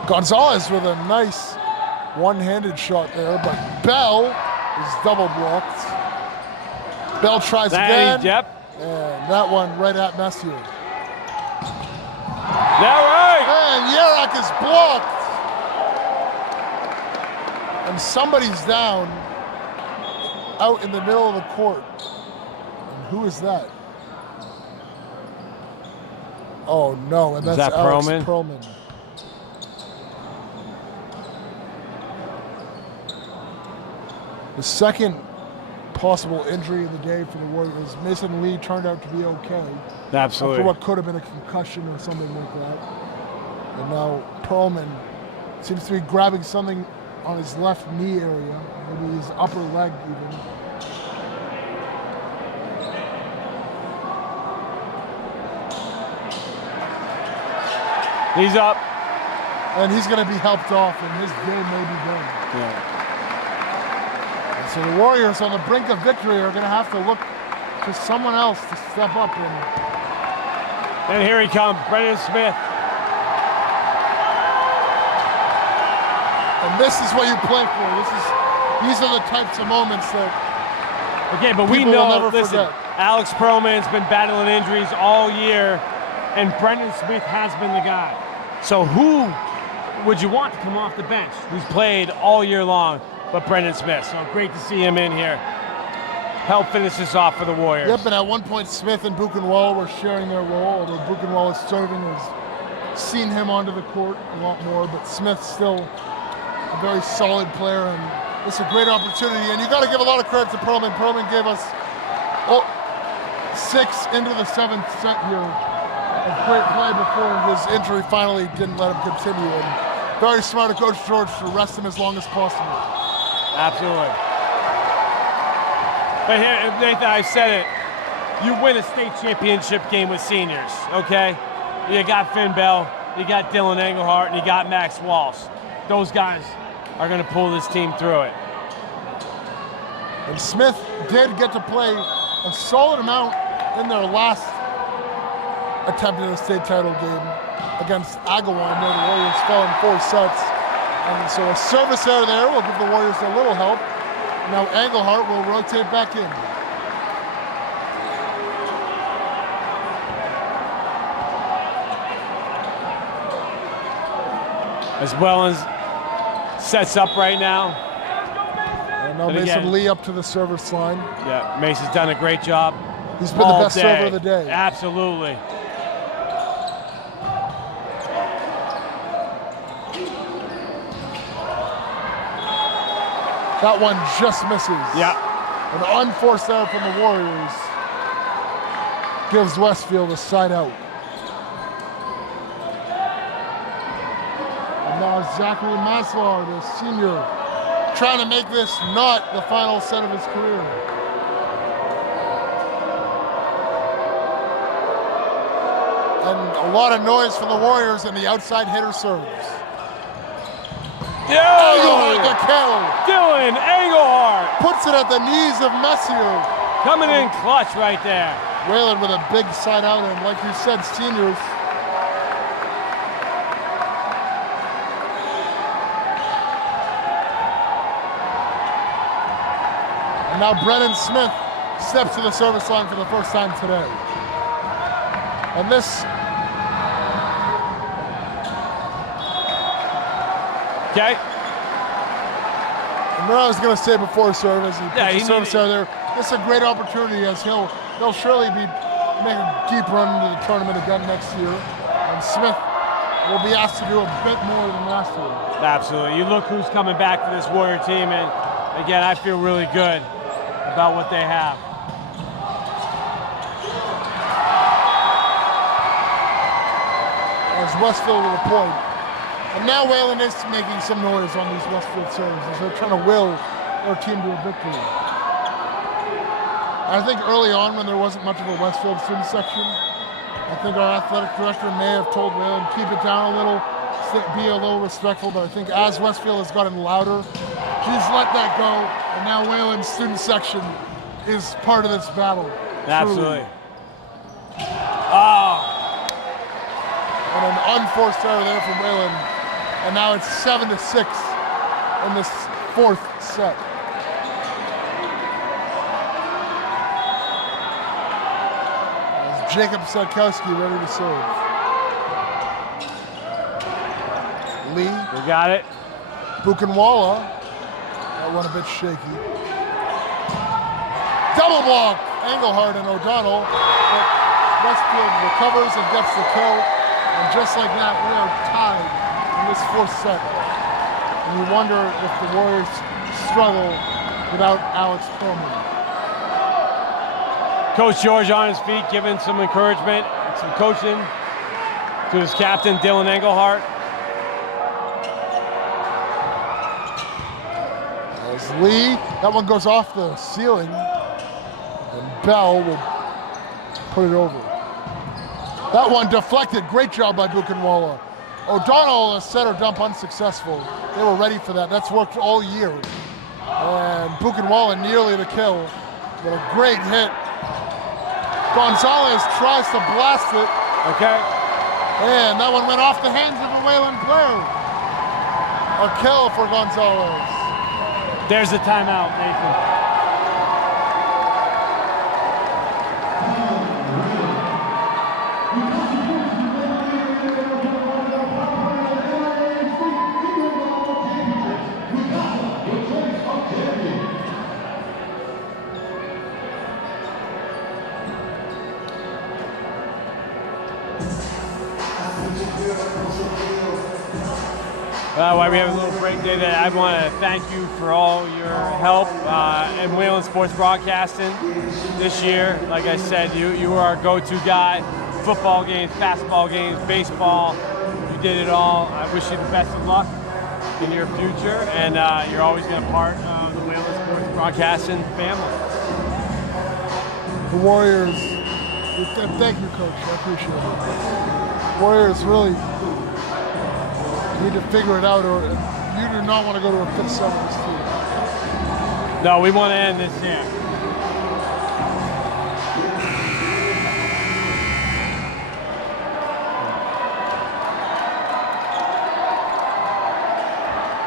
Gonzalez with a nice one-handed shot there, but Bell is double blocked. Bell tries again. Yep. And that one right at Messier. All right. And Yarak is blocked. And somebody's down out in the middle of the court. And who is that? Oh no, and Is that's that Alex Perlman? Perlman. The second possible injury of the day for the Warriors. Mason Lee turned out to be okay. Absolutely. After what could have been a concussion or something like that. And now Perlman Seems to be grabbing something on his left knee area, maybe his upper leg even. He's up. And he's going to be helped off, and his game may be done. Yeah. And so the Warriors on the brink of victory are going to have to look to someone else to step up. And here he comes, Brendan Smith. And this is what you play for. These are the types of moments that Okay, but we people will know, never listen, forget. Alex Perlman's been battling injuries all year, and Brendan Smith has been the guy. So who would you want to come off the bench who's played all year long but Brendan Smith? So great to see him in here. Help finish this off for the Warriors. Yep, and at one point Smith and Buchenwald were sharing their role, although Buchenwald is serving, has seen him onto the court a lot more, but Smith's still a very solid player, and it's a great opportunity. And you got to give a lot of credit to Perlman. Perlman gave us 6 into the 7th set here of great play before his injury finally didn't let him continue. And very smart of Coach George to rest him as long as possible. Absolutely. But here, Nathan, I said it. You win a state championship game with seniors, okay? You got Finn Bell, you got Dylan Engelhardt, and you got Max Walsh. Those guys are going to pull this team through it. And Smith did get to play a solid amount in their last attempt at a state title game against Agawam, where the Warriors fell in 4 sets. And so a service error there will give the Warriors a little help. Now Engelhardt will rotate back in. As well as sets up right now. And now Mason Lee up to the service line. Yeah, Mason's done a great job. He's been the best server of the day. Absolutely. That one just misses. Yeah. An unforced error from the Warriors gives Westfield a side out. And now Zachary Maslar, the senior, trying to make this not the final set of his career. And a lot of noise from the Warriors, and the outside hitter serves. Engelhardt the kill. Dylan Engelhardt Puts it at the knees of Messier. coming in clutch right there. Wayland with a big side out, and like you said, seniors. And now Brennan Smith steps to the service line for the first time today. And this, Okay. and what I was going to say before serve, as he puts Yeah, the service out there, this is a great opportunity, as he'll surely be making a deep run into the tournament again next year. And Smith will be asked to do a bit more than last year. Absolutely. You look who's coming back to this Warrior team, and again, I feel really good about what they have. As Westfield with a point. And now Wayland is making some noise on these Westfield serves as they're trying to will their team to a victory. I think early on, when there wasn't much of a Westfield student section, I think our athletic director may have told Wayland, keep it down a little, be a little respectful, but I think as Westfield has gotten louder, he's let that go, and now Wayland's student section is part of this battle. Absolutely. Truly. Oh, And an unforced error there from Wayland. And now it's 7-6 in this 4th set. As Jacob Sadkowski ready to serve. Lee, we got it. Buchenwald. That one a bit shaky. Double block, Engelhardt and O'Donnell. But Westfield recovers and gets the kill. And just like that, we are tied in this 4th set. And you wonder if the Warriors struggle without Alex Perlman. Coach George on his feet, giving some encouragement, some coaching to his captain, Dylan Engelhardt. There's Lee. That one goes off the ceiling. And Bell will put it over. That one deflected. Great job by Buchenwald. O'Donnell, a set or dump, unsuccessful. They were ready for that. That's worked all year. And Buchenwald nearly the kill. But a great hit. Gonzalez tries to blast it. Okay. And that one went off the hands of a Wayland player. A kill for Gonzalez. There's the timeout, Nathan. While we have a little break, David, I want to thank you for all your help in Wayland sports broadcasting this year. Like I said, you are our go-to guy. Football games, basketball games, baseball. You did it all. I wish you the best of luck in your future, and you're always going to be part of the Wayland sports broadcasting family. The Warriors, thank you, Coach. I appreciate it. Warriors really need to figure it out, or you do not want to go to a 5th set with this team. No, we want to end this here.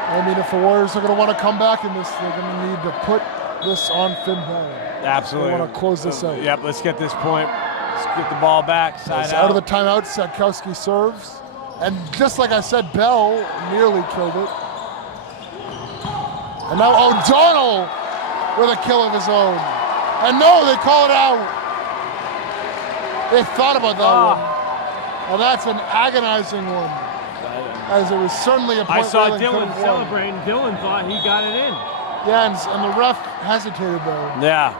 I mean, if the Warriors are going to want to come back in this, they're going to need to put this on Finn Holland. Absolutely. They want to close this out. Yep, let's get this point. Let's get the ball back, side out of the timeout, Sadkowski serves. And just like I said, Bell nearly killed it. And now O'Donnell with a kill of his own. And no, they call it out. They thought about that one. And that's an agonizing one. As it was certainly a point I saw Wayland Dylan celebrating. Dylan thought he got it in. Yeah, and the ref hesitated though. Yeah.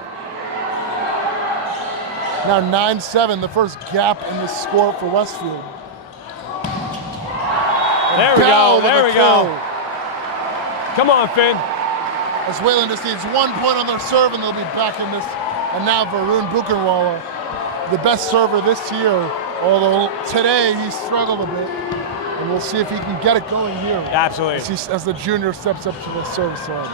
Now 9-7, the first gap in the score for Westfield. There we go, there we go. Come on, Finn. As Wayland just needs 1 point on their serve and they'll be back in this. And now Varun Buchenwald, the best server this year, although today he struggled a bit. And we'll see if he can get it going here. Absolutely. As the junior steps up to the service line.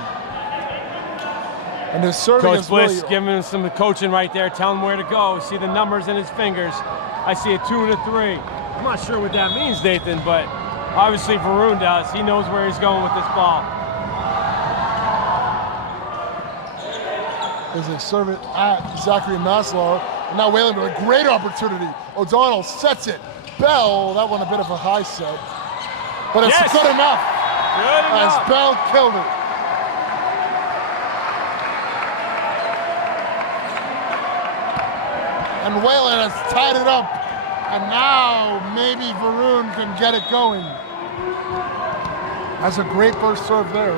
And his serving Coach is Bliss really, giving him some coaching right there, telling him where to go. See the numbers in his fingers. I see a 2 and a 3. I'm not sure what that means, Nathan, but obviously Varun does. He knows where he's going with this ball. As they serve it at Zachary Maslow. And now Wayland with a great opportunity. O'Donnell sets it. Bell, that one a bit of a high set. But it's good enough. Good enough. As Bell killed it. And Wayland has tied it up. And now maybe Varun can get it going. That's a great first serve there.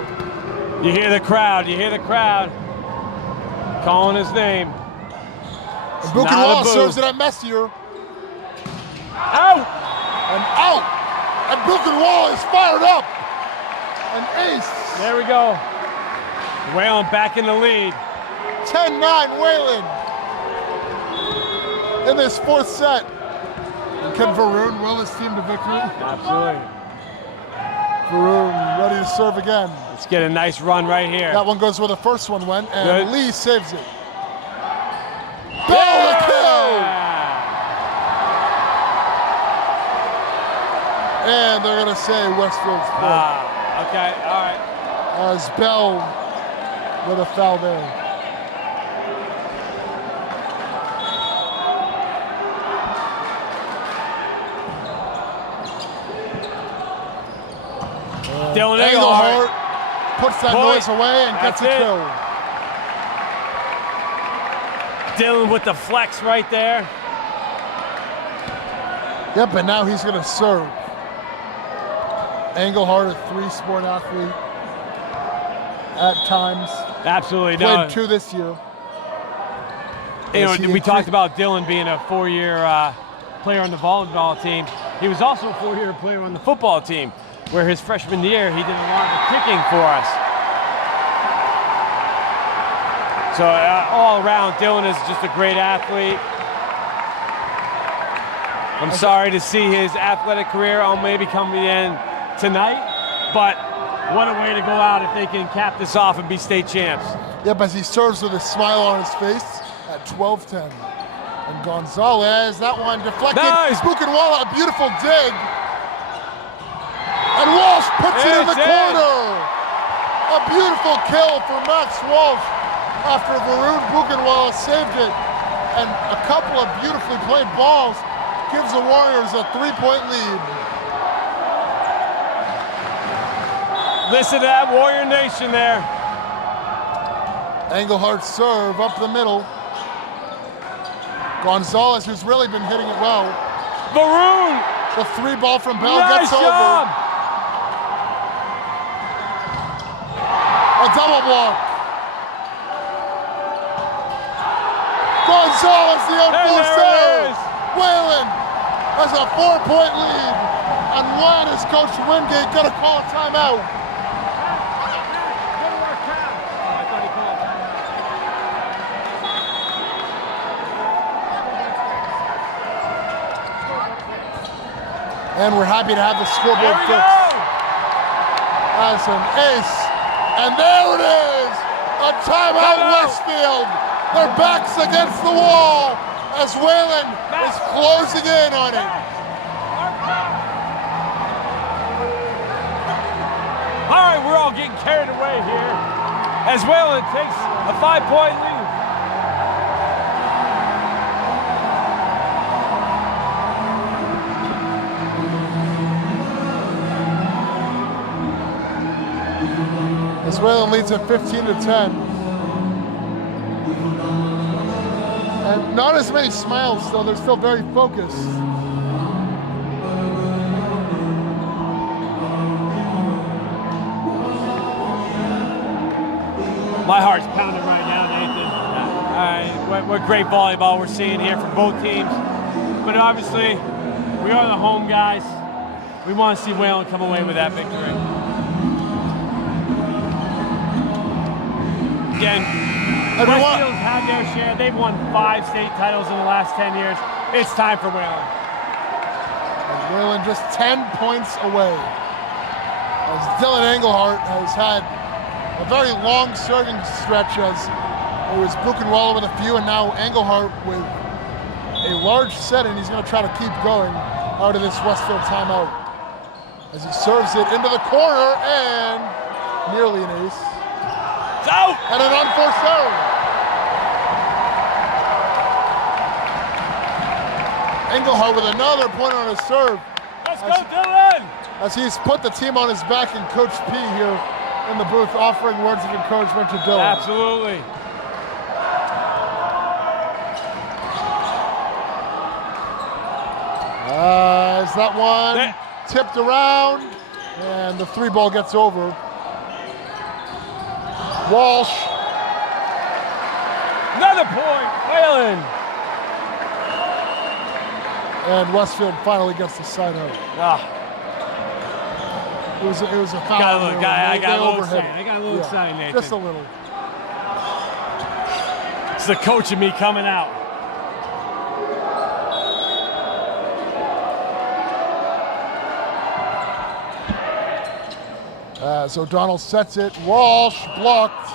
You hear the crowd, calling his name. And Buchenwald serves it at Messier. Out! And out! And Buchenwald is fired up! An ace! There we go. Wayland back in the lead. 10-9 Wayland in this 4th set. And can Varun will his team to victory? Absolutely. Varun ready to serve again. Let's get a nice run right here. That one goes where the first one went, and Lee saves it. Yeah! Bell the kill! And they're gonna say Westfield's point. Okay, all right. As Bell with a foul there. Dylan Engelhardt puts that noise away and That's gets a kill. Dylan with the flex right there. Yep, and now he's gonna serve. Engelhardt, a 3-sport athlete at times. Absolutely. Played 2 this year. You know, we talked about Dylan being a 4-year player on the volleyball team. He was also a 4-year player on the football team, where his freshman year he did a lot of kicking for us. So all around, Dylan is just a great athlete. I'm sorry to see his athletic career maybe come to the end tonight, but what a way to go out if they can cap this off and be state champs. Yep, as he serves with a smile on his face at 12-10. And Gonzalez, that one deflected. Nice. Buchenwald, a beautiful dig. And Walsh puts it in the corner. A beautiful kill for Max Walsh after Varun Buchenwald saved it. And a couple of beautifully played balls gives the Warriors a 3-point lead. Listen to that Warrior Nation there. Engelhardt serve up the middle. Gonzalez, who's really been hitting it well. Varun! The 3 ball from Bell Nice gets job. over. A double block. Gonzalez, the outfield serve. Wayland has a 4-point lead. And when is Coach Wingate going to call a timeout? And we're happy to have the scoreboard fixed. That's an ace. And there it is! A timeout, Westfield! Their backs against the wall as Wayland is closing in on it. All right, we're all getting carried away here as Wayland takes a 5-point lead. As Wayland leads at 15-10. And not as many smiles still, they're still very focused. My heart's pounding right now, Nathan. What great volleyball we're seeing here from both teams. But obviously, we are the home guys. We want to see Wayland come away with that victory. Again, Westfield's had their share. They've won 5 state titles in the last 10 years. It's time for Wayland. And Wayland just 10 points away. As Dylan Engelhardt has had a very long serving stretch as it was Buchenwald with a few, and now Engelhardt with a large set, and he's going to try to keep going out of this Westfield timeout. As he serves it into the corner, and nearly an ace. It's out! And an unforced error. Engelhardt with another point on his serve. Let's go, Dylan! As he's put the team on his back, and Coach P here in the booth offering words of encouragement to Dylan. Absolutely. As that one tipped around, and the 3 ball gets over. Walsh. Another point, Wayland. And Westfield finally gets the side out. It was a foul. I got a little excited. I got a little excited, Nathan. Just a little. It's the coach in me coming out. As O'Donnell sets it, Walsh blocked.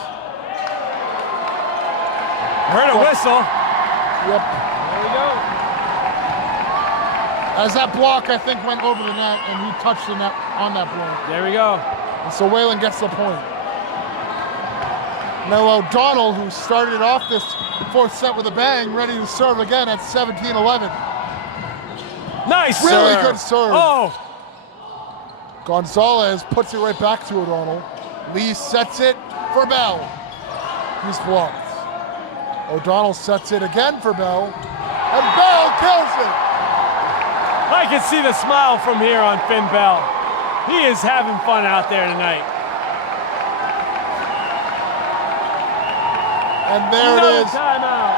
Heard a whistle. Yep. There we go. As that block, I think, went over the net, and he touched the net on that block. There we go. And so Wayland gets the point. Now O'Donnell, who started off this 4th set with a bang, ready to serve again at 17-11. Nice Really serve. good serve. Oh. Gonzalez puts it right back to O'Donnell. Lee sets it for Bell. He's blocked. O'Donnell sets it again for Bell. And Bell kills it. I can see the smile from here on Finn Bell. He is having fun out there tonight. And there Another it is. Timeout.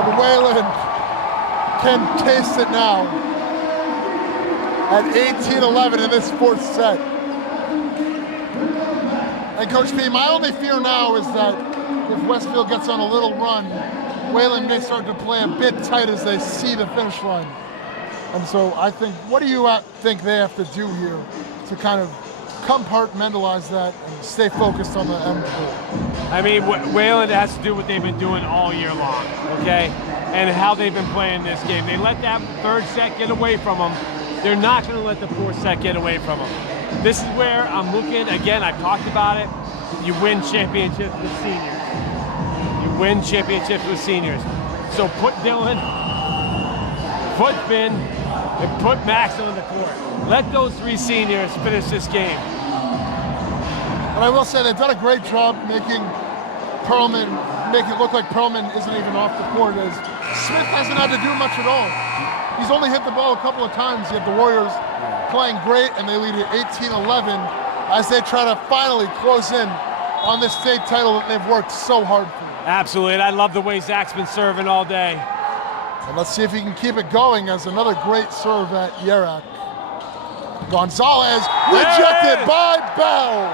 And Wayland can taste it now at 18-11 in this 4th set. And Coach P, my only fear now is that if Westfield gets on a little run, Wayland may start to play a bit tight as they see the finish line. And so I think, what do you think they have to do here to kind of compartmentalize that and stay focused on the end goal? I mean, Wayland has to do what they've been doing all year long, okay? And how they've been playing this game. They let that third set get away from them. They're not going to let the fourth set get away from them. This is where I'm looking, again, I've talked about it, you win championships with seniors. You win championships with seniors. So put Dylan, put Finn, and put Max on the court. Let those three seniors finish this game. But I will say they've done a great job making it look like Perlman isn't even off the court, as Smith hasn't had to do much at all. He's only hit the ball a couple of times, yet the Warriors playing great, and they lead at 18-11 as they try to finally close in on this state title that they've worked so hard for. Absolutely, and I love the way Zach's been serving all day. And let's see if he can keep it going as another great serve at Yerak. Gonzalez rejected by Bell.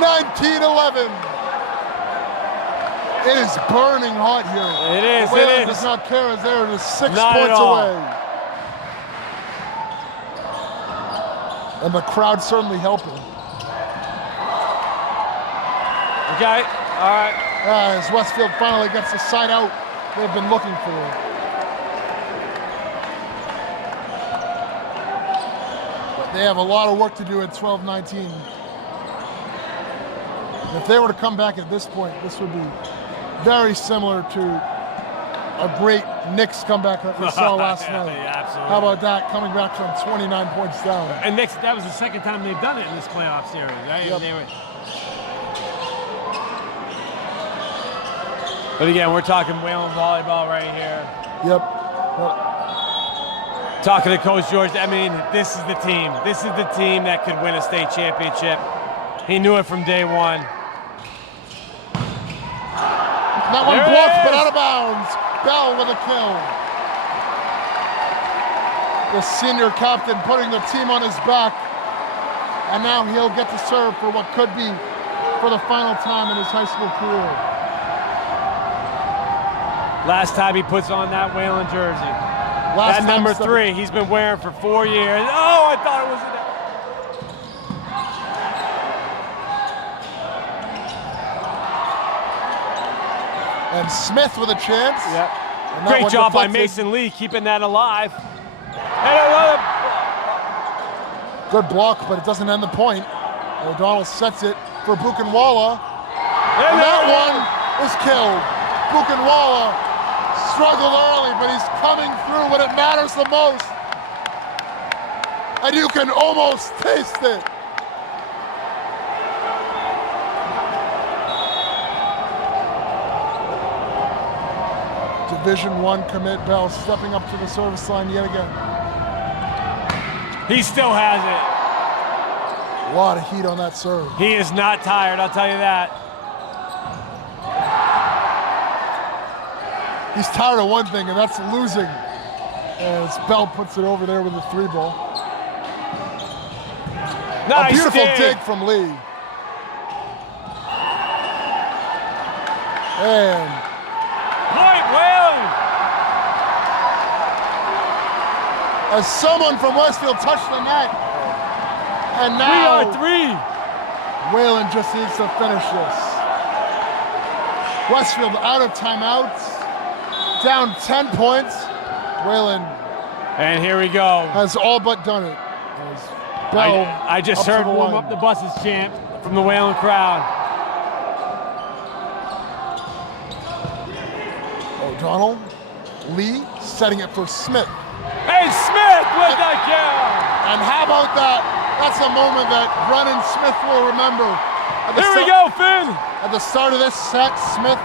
(19-11). It is burning hot here. It is, Wayland it is. does not care as they're just 6 Not at points all. away. And the crowd certainly helping. Okay, all right. As Westfield finally gets the side out they've been looking for. But they have a lot of work to do at 12-19. If they were to come back at this point, this would be very similar to a great Knicks comeback that we saw last night. Yeah, absolutely. How about that, coming back from 29 points down? And Knicks, that was the second time they've done it in this playoff series, right? Yep. But again, we're talking Wayland volleyball right here. Yep. Talking to Coach George, I mean, this is the team. This is the team that could win a state championship. He knew it from day one. That one blocked, but out of bounds. Bell with a kill. The senior captain putting the team on his back. And now he'll get to serve for what could be for the final time in his high school career. Last time he puts on that Wayland jersey. That number 3, he's been wearing for 4 years. Oh, I thought it was an... And Smith with a chance. Yep. And Great job by deflected. Mason Lee keeping that alive. And another... Good block, but it doesn't end the point. O'Donnell sets it for Buchenwald. And that one is killed. Buchenwald struggled early, but he's coming through when it matters the most. And you can almost taste it. Division I commit Bell stepping up to the service line yet again. He still has it. A lot of heat on that serve. He is not tired, I'll tell you that. He's tired of one thing, and that's losing. As Bell puts it over there with the 3-ball. Nice A beautiful dig. dig from Lee. And Point Wayland. as someone from Westfield touched the net, and We now are 3. Wayland just needs to finish this. Westfield out of timeouts, down 10 points. Wayland And here we go. has all but done it. As Bell I just up to heard the warm line. up the buses chant from the Wayland crowd. O'Donnell, Lee setting it for Smith. Hey, Smith with the kill. And how about that? That's a moment that Brennan Smith will remember. Here we go, Finn. At the start of this set, Smith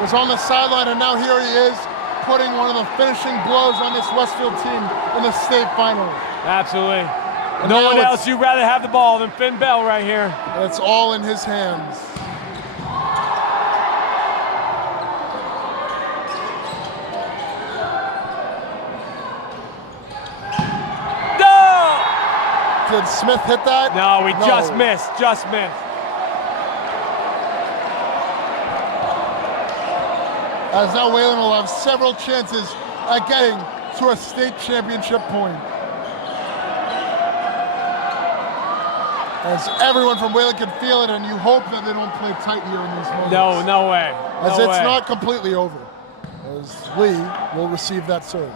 was on the sideline, and now here he is, putting one of the finishing blows on this Westfield team in the state final. Absolutely. And No now one it's- else you'd rather have the ball than Finn Bell right here. And it's all in his hands. Did Smith hit that? No, we just missed. Just missed. As now Wayland will have several chances at getting to a state championship point. As everyone from Wayland can feel it, and you hope that they don't play tight here in these moments. No, no way. As No it's way. not completely over. As Lee will receive that serve.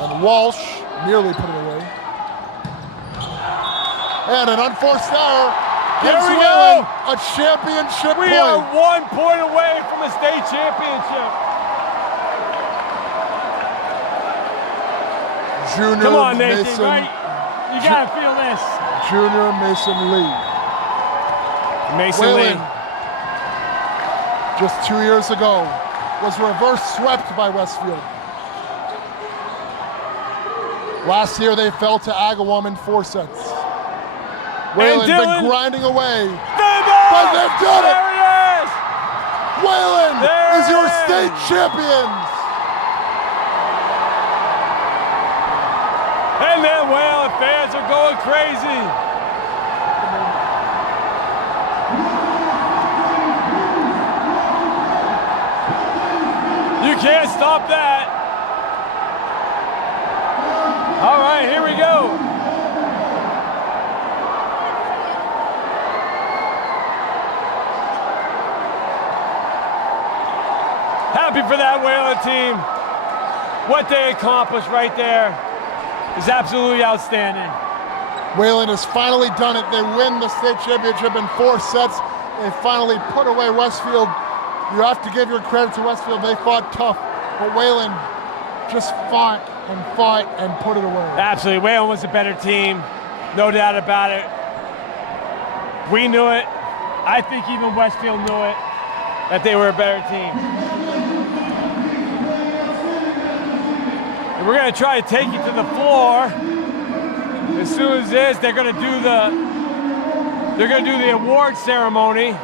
And Walsh nearly put it away. And an unforced error gives There we Wayland go. a championship We point. are 1 point away from a state championship. Junior Come on, Nathan, Mason, right? You gotta feel this. Junior Mason Lee. Mason Wayland, Lee. just 2 years ago, was reverse swept by Westfield. Last year they fell to Agawam in 4 sets. Wayland been grinding away, but they've done it! There he is! Wayland There is your it is! state champions! And then Wayland fans are going crazy. You can't stop that. All right, here we go. Happy for that Wayland team. What they accomplished right there is absolutely outstanding. Wayland has finally done it. They win the state championship in 4 sets. They finally put away Westfield. You have to give your credit to Westfield. They fought tough, but Wayland just fought and put it away. Absolutely, Wayland was a better team, no doubt about it. We knew it. I think even Westfield knew it, that they were a better team. And we're gonna try to take you to the floor. As soon as this, they're gonna do the award ceremony.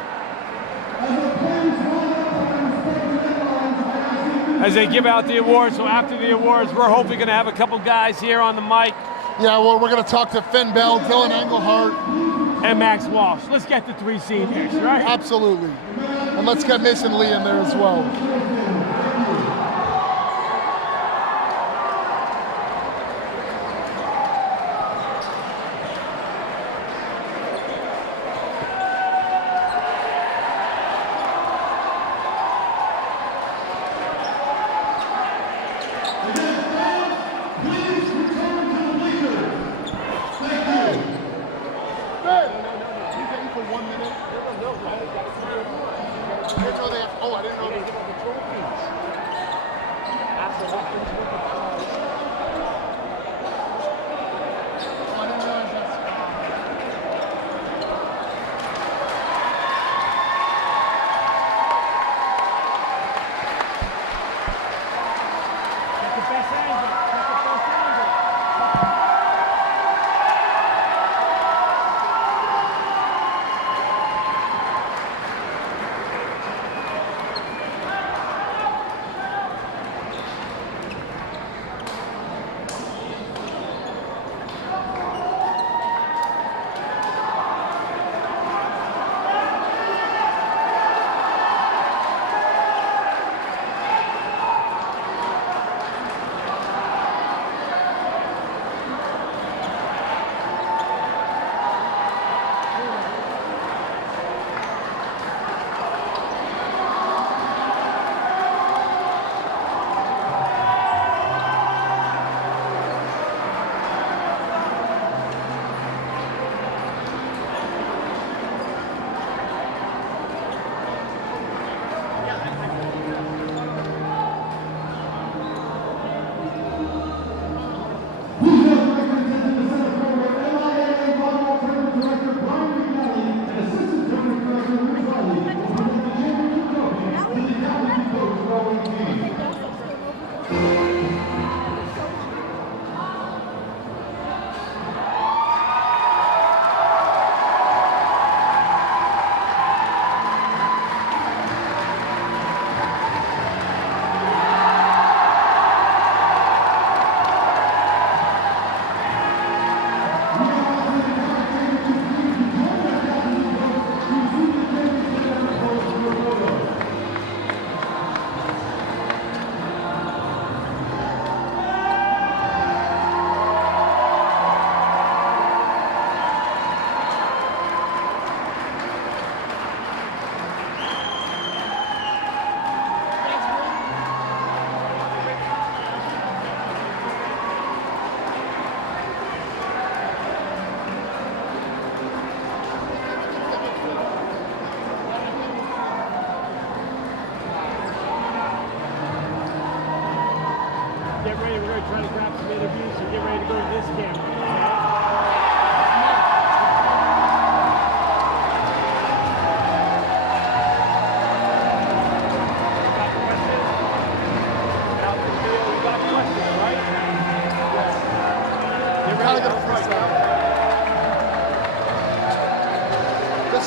As they give out the awards. So after the awards, we're hopefully gonna have a couple guys here on the mic. Yeah, well, we're gonna talk to Finn Bell, Dylan Engelhart. And Max Walsh. Let's get the 3 seniors, right? Absolutely. And let's get Mason Lee in there as well. For 1 minute. I didn't know they have, oh, I didn't know they were giving control.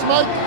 Mike.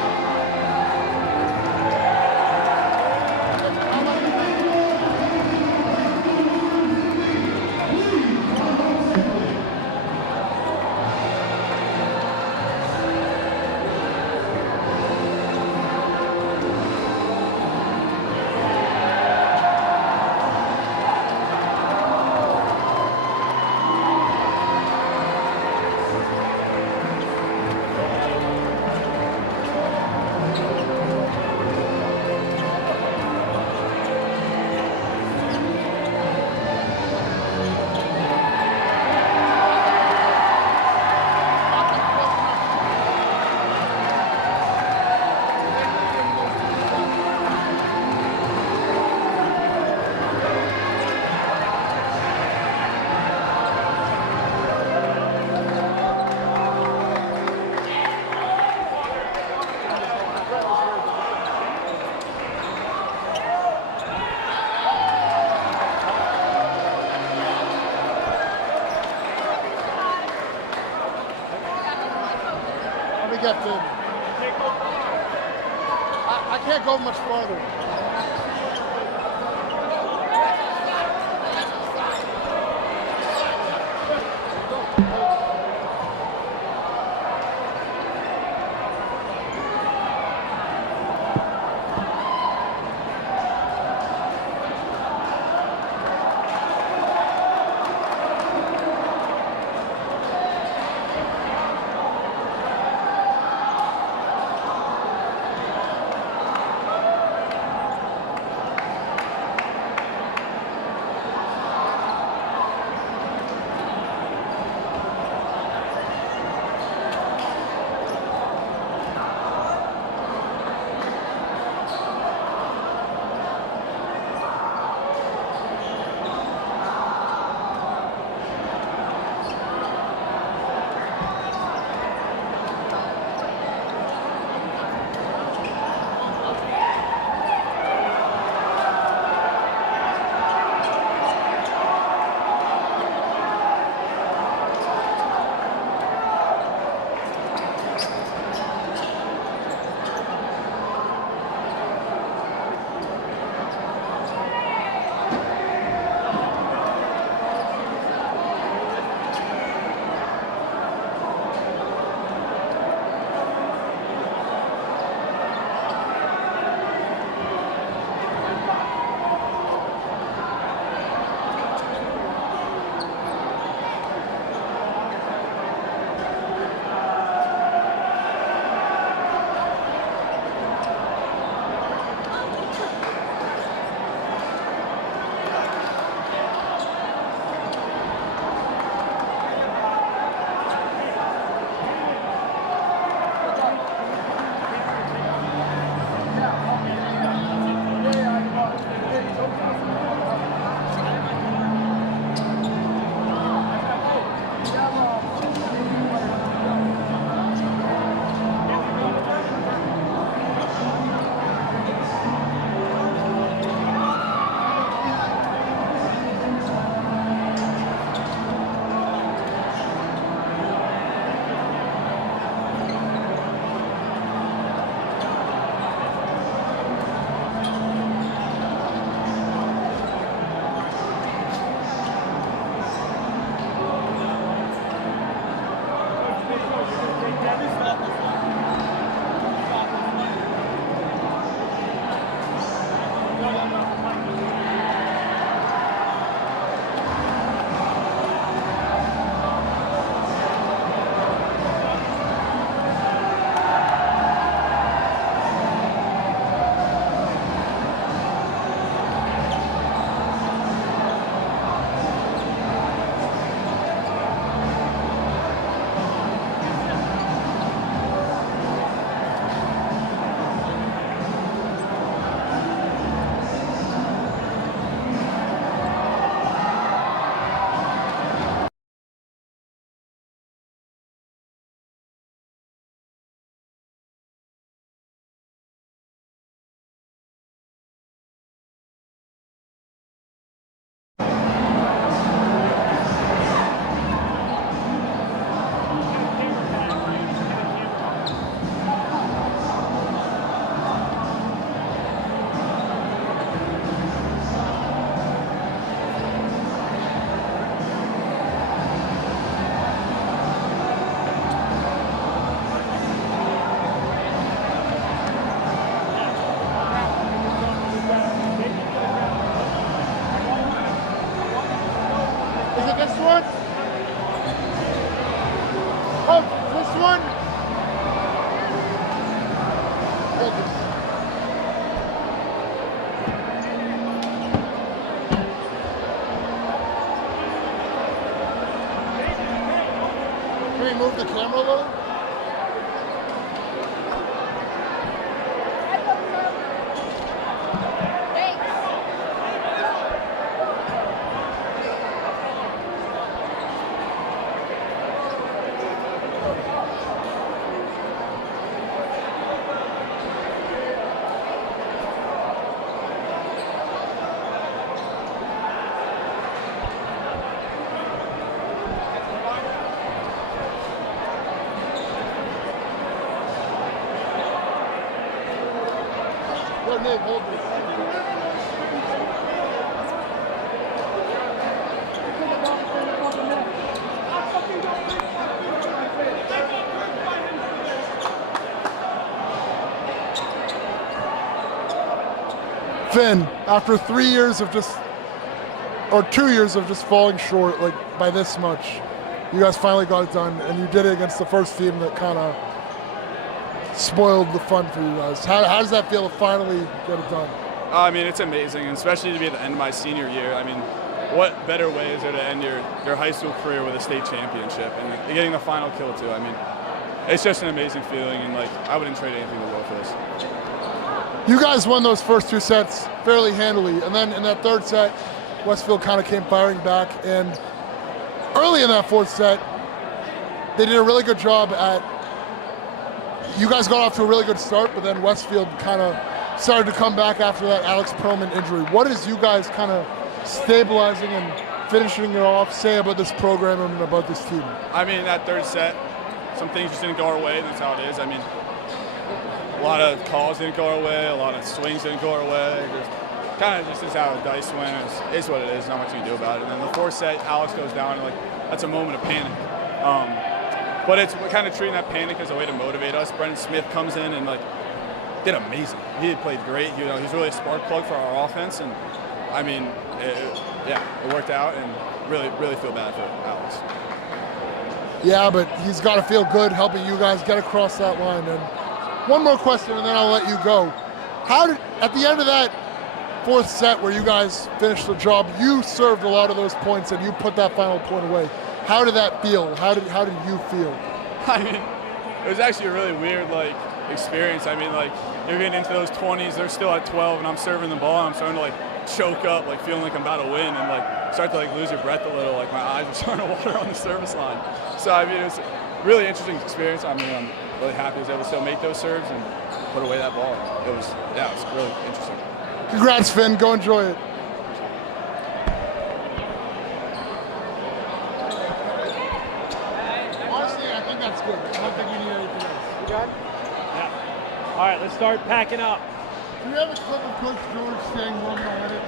Get the, I can't go much farther. Can we move the camera a little? Go, Nate, hold this. Finn, after 3 years of just, or 2 years of just falling short, like by this much, you guys finally got it done, and you did it against the first team that kind of spoiled the fun for you guys. How does that feel to finally get it done? I mean, it's amazing, and especially to be at the end of my senior year. I mean, what better way is there to end your high school career with a state championship and getting the final kill too? I mean, it's just an amazing feeling, and like I wouldn't trade anything in the world for this. You guys won those first 2 sets fairly handily, and then in that third set, Westfield kind of came firing back, and early in that fourth set, they did a really good job at, you guys got off to a really good start, but then Westfield kind of started to come back after that Alex Perlman injury. What is you guys kind of stabilizing and finishing it off say about this program and about this team? I mean, that third set, some things just didn't go our way, and that's how it is. I mean, a lot of calls didn't go our way, a lot of swings didn't go our way. Just kind of just is how the dice went. It's what it is, not much you can do about it. And then the fourth set, Alex goes down, and like that's a moment of panic. But it's kind of treating that panic as a way to motivate us. Brendan Smith comes in and like did amazing. He played great. You know, he's really a spark plug for our offense, and I mean, it worked out, and really feel bad for Alex. Yeah, but he's got to feel good helping you guys get across that line. And one more question, and then I'll let you go. At the end of that fourth set where you guys finished the job, you served a lot of those points, and you put that final point away. How did that feel? How did you feel? I mean, it was actually a really weird experience. I mean, you're getting into those 20s, they're still at 12, and I'm serving the ball, and I'm starting to choke up, feeling like I'm about to win, and start to lose your breath a little. My eyes were starting to water on the service line. So I mean, it was a really interesting experience. I mean, I'm really happy I was able to still make those serves and put away that ball. It was really interesting. Congrats, Finn. Go enjoy it. Honestly, I think that's good. I don't think you need anything else. You got it? Yeah. All right, let's start packing up. Do you have a clip of Coach George saying we're going to win it?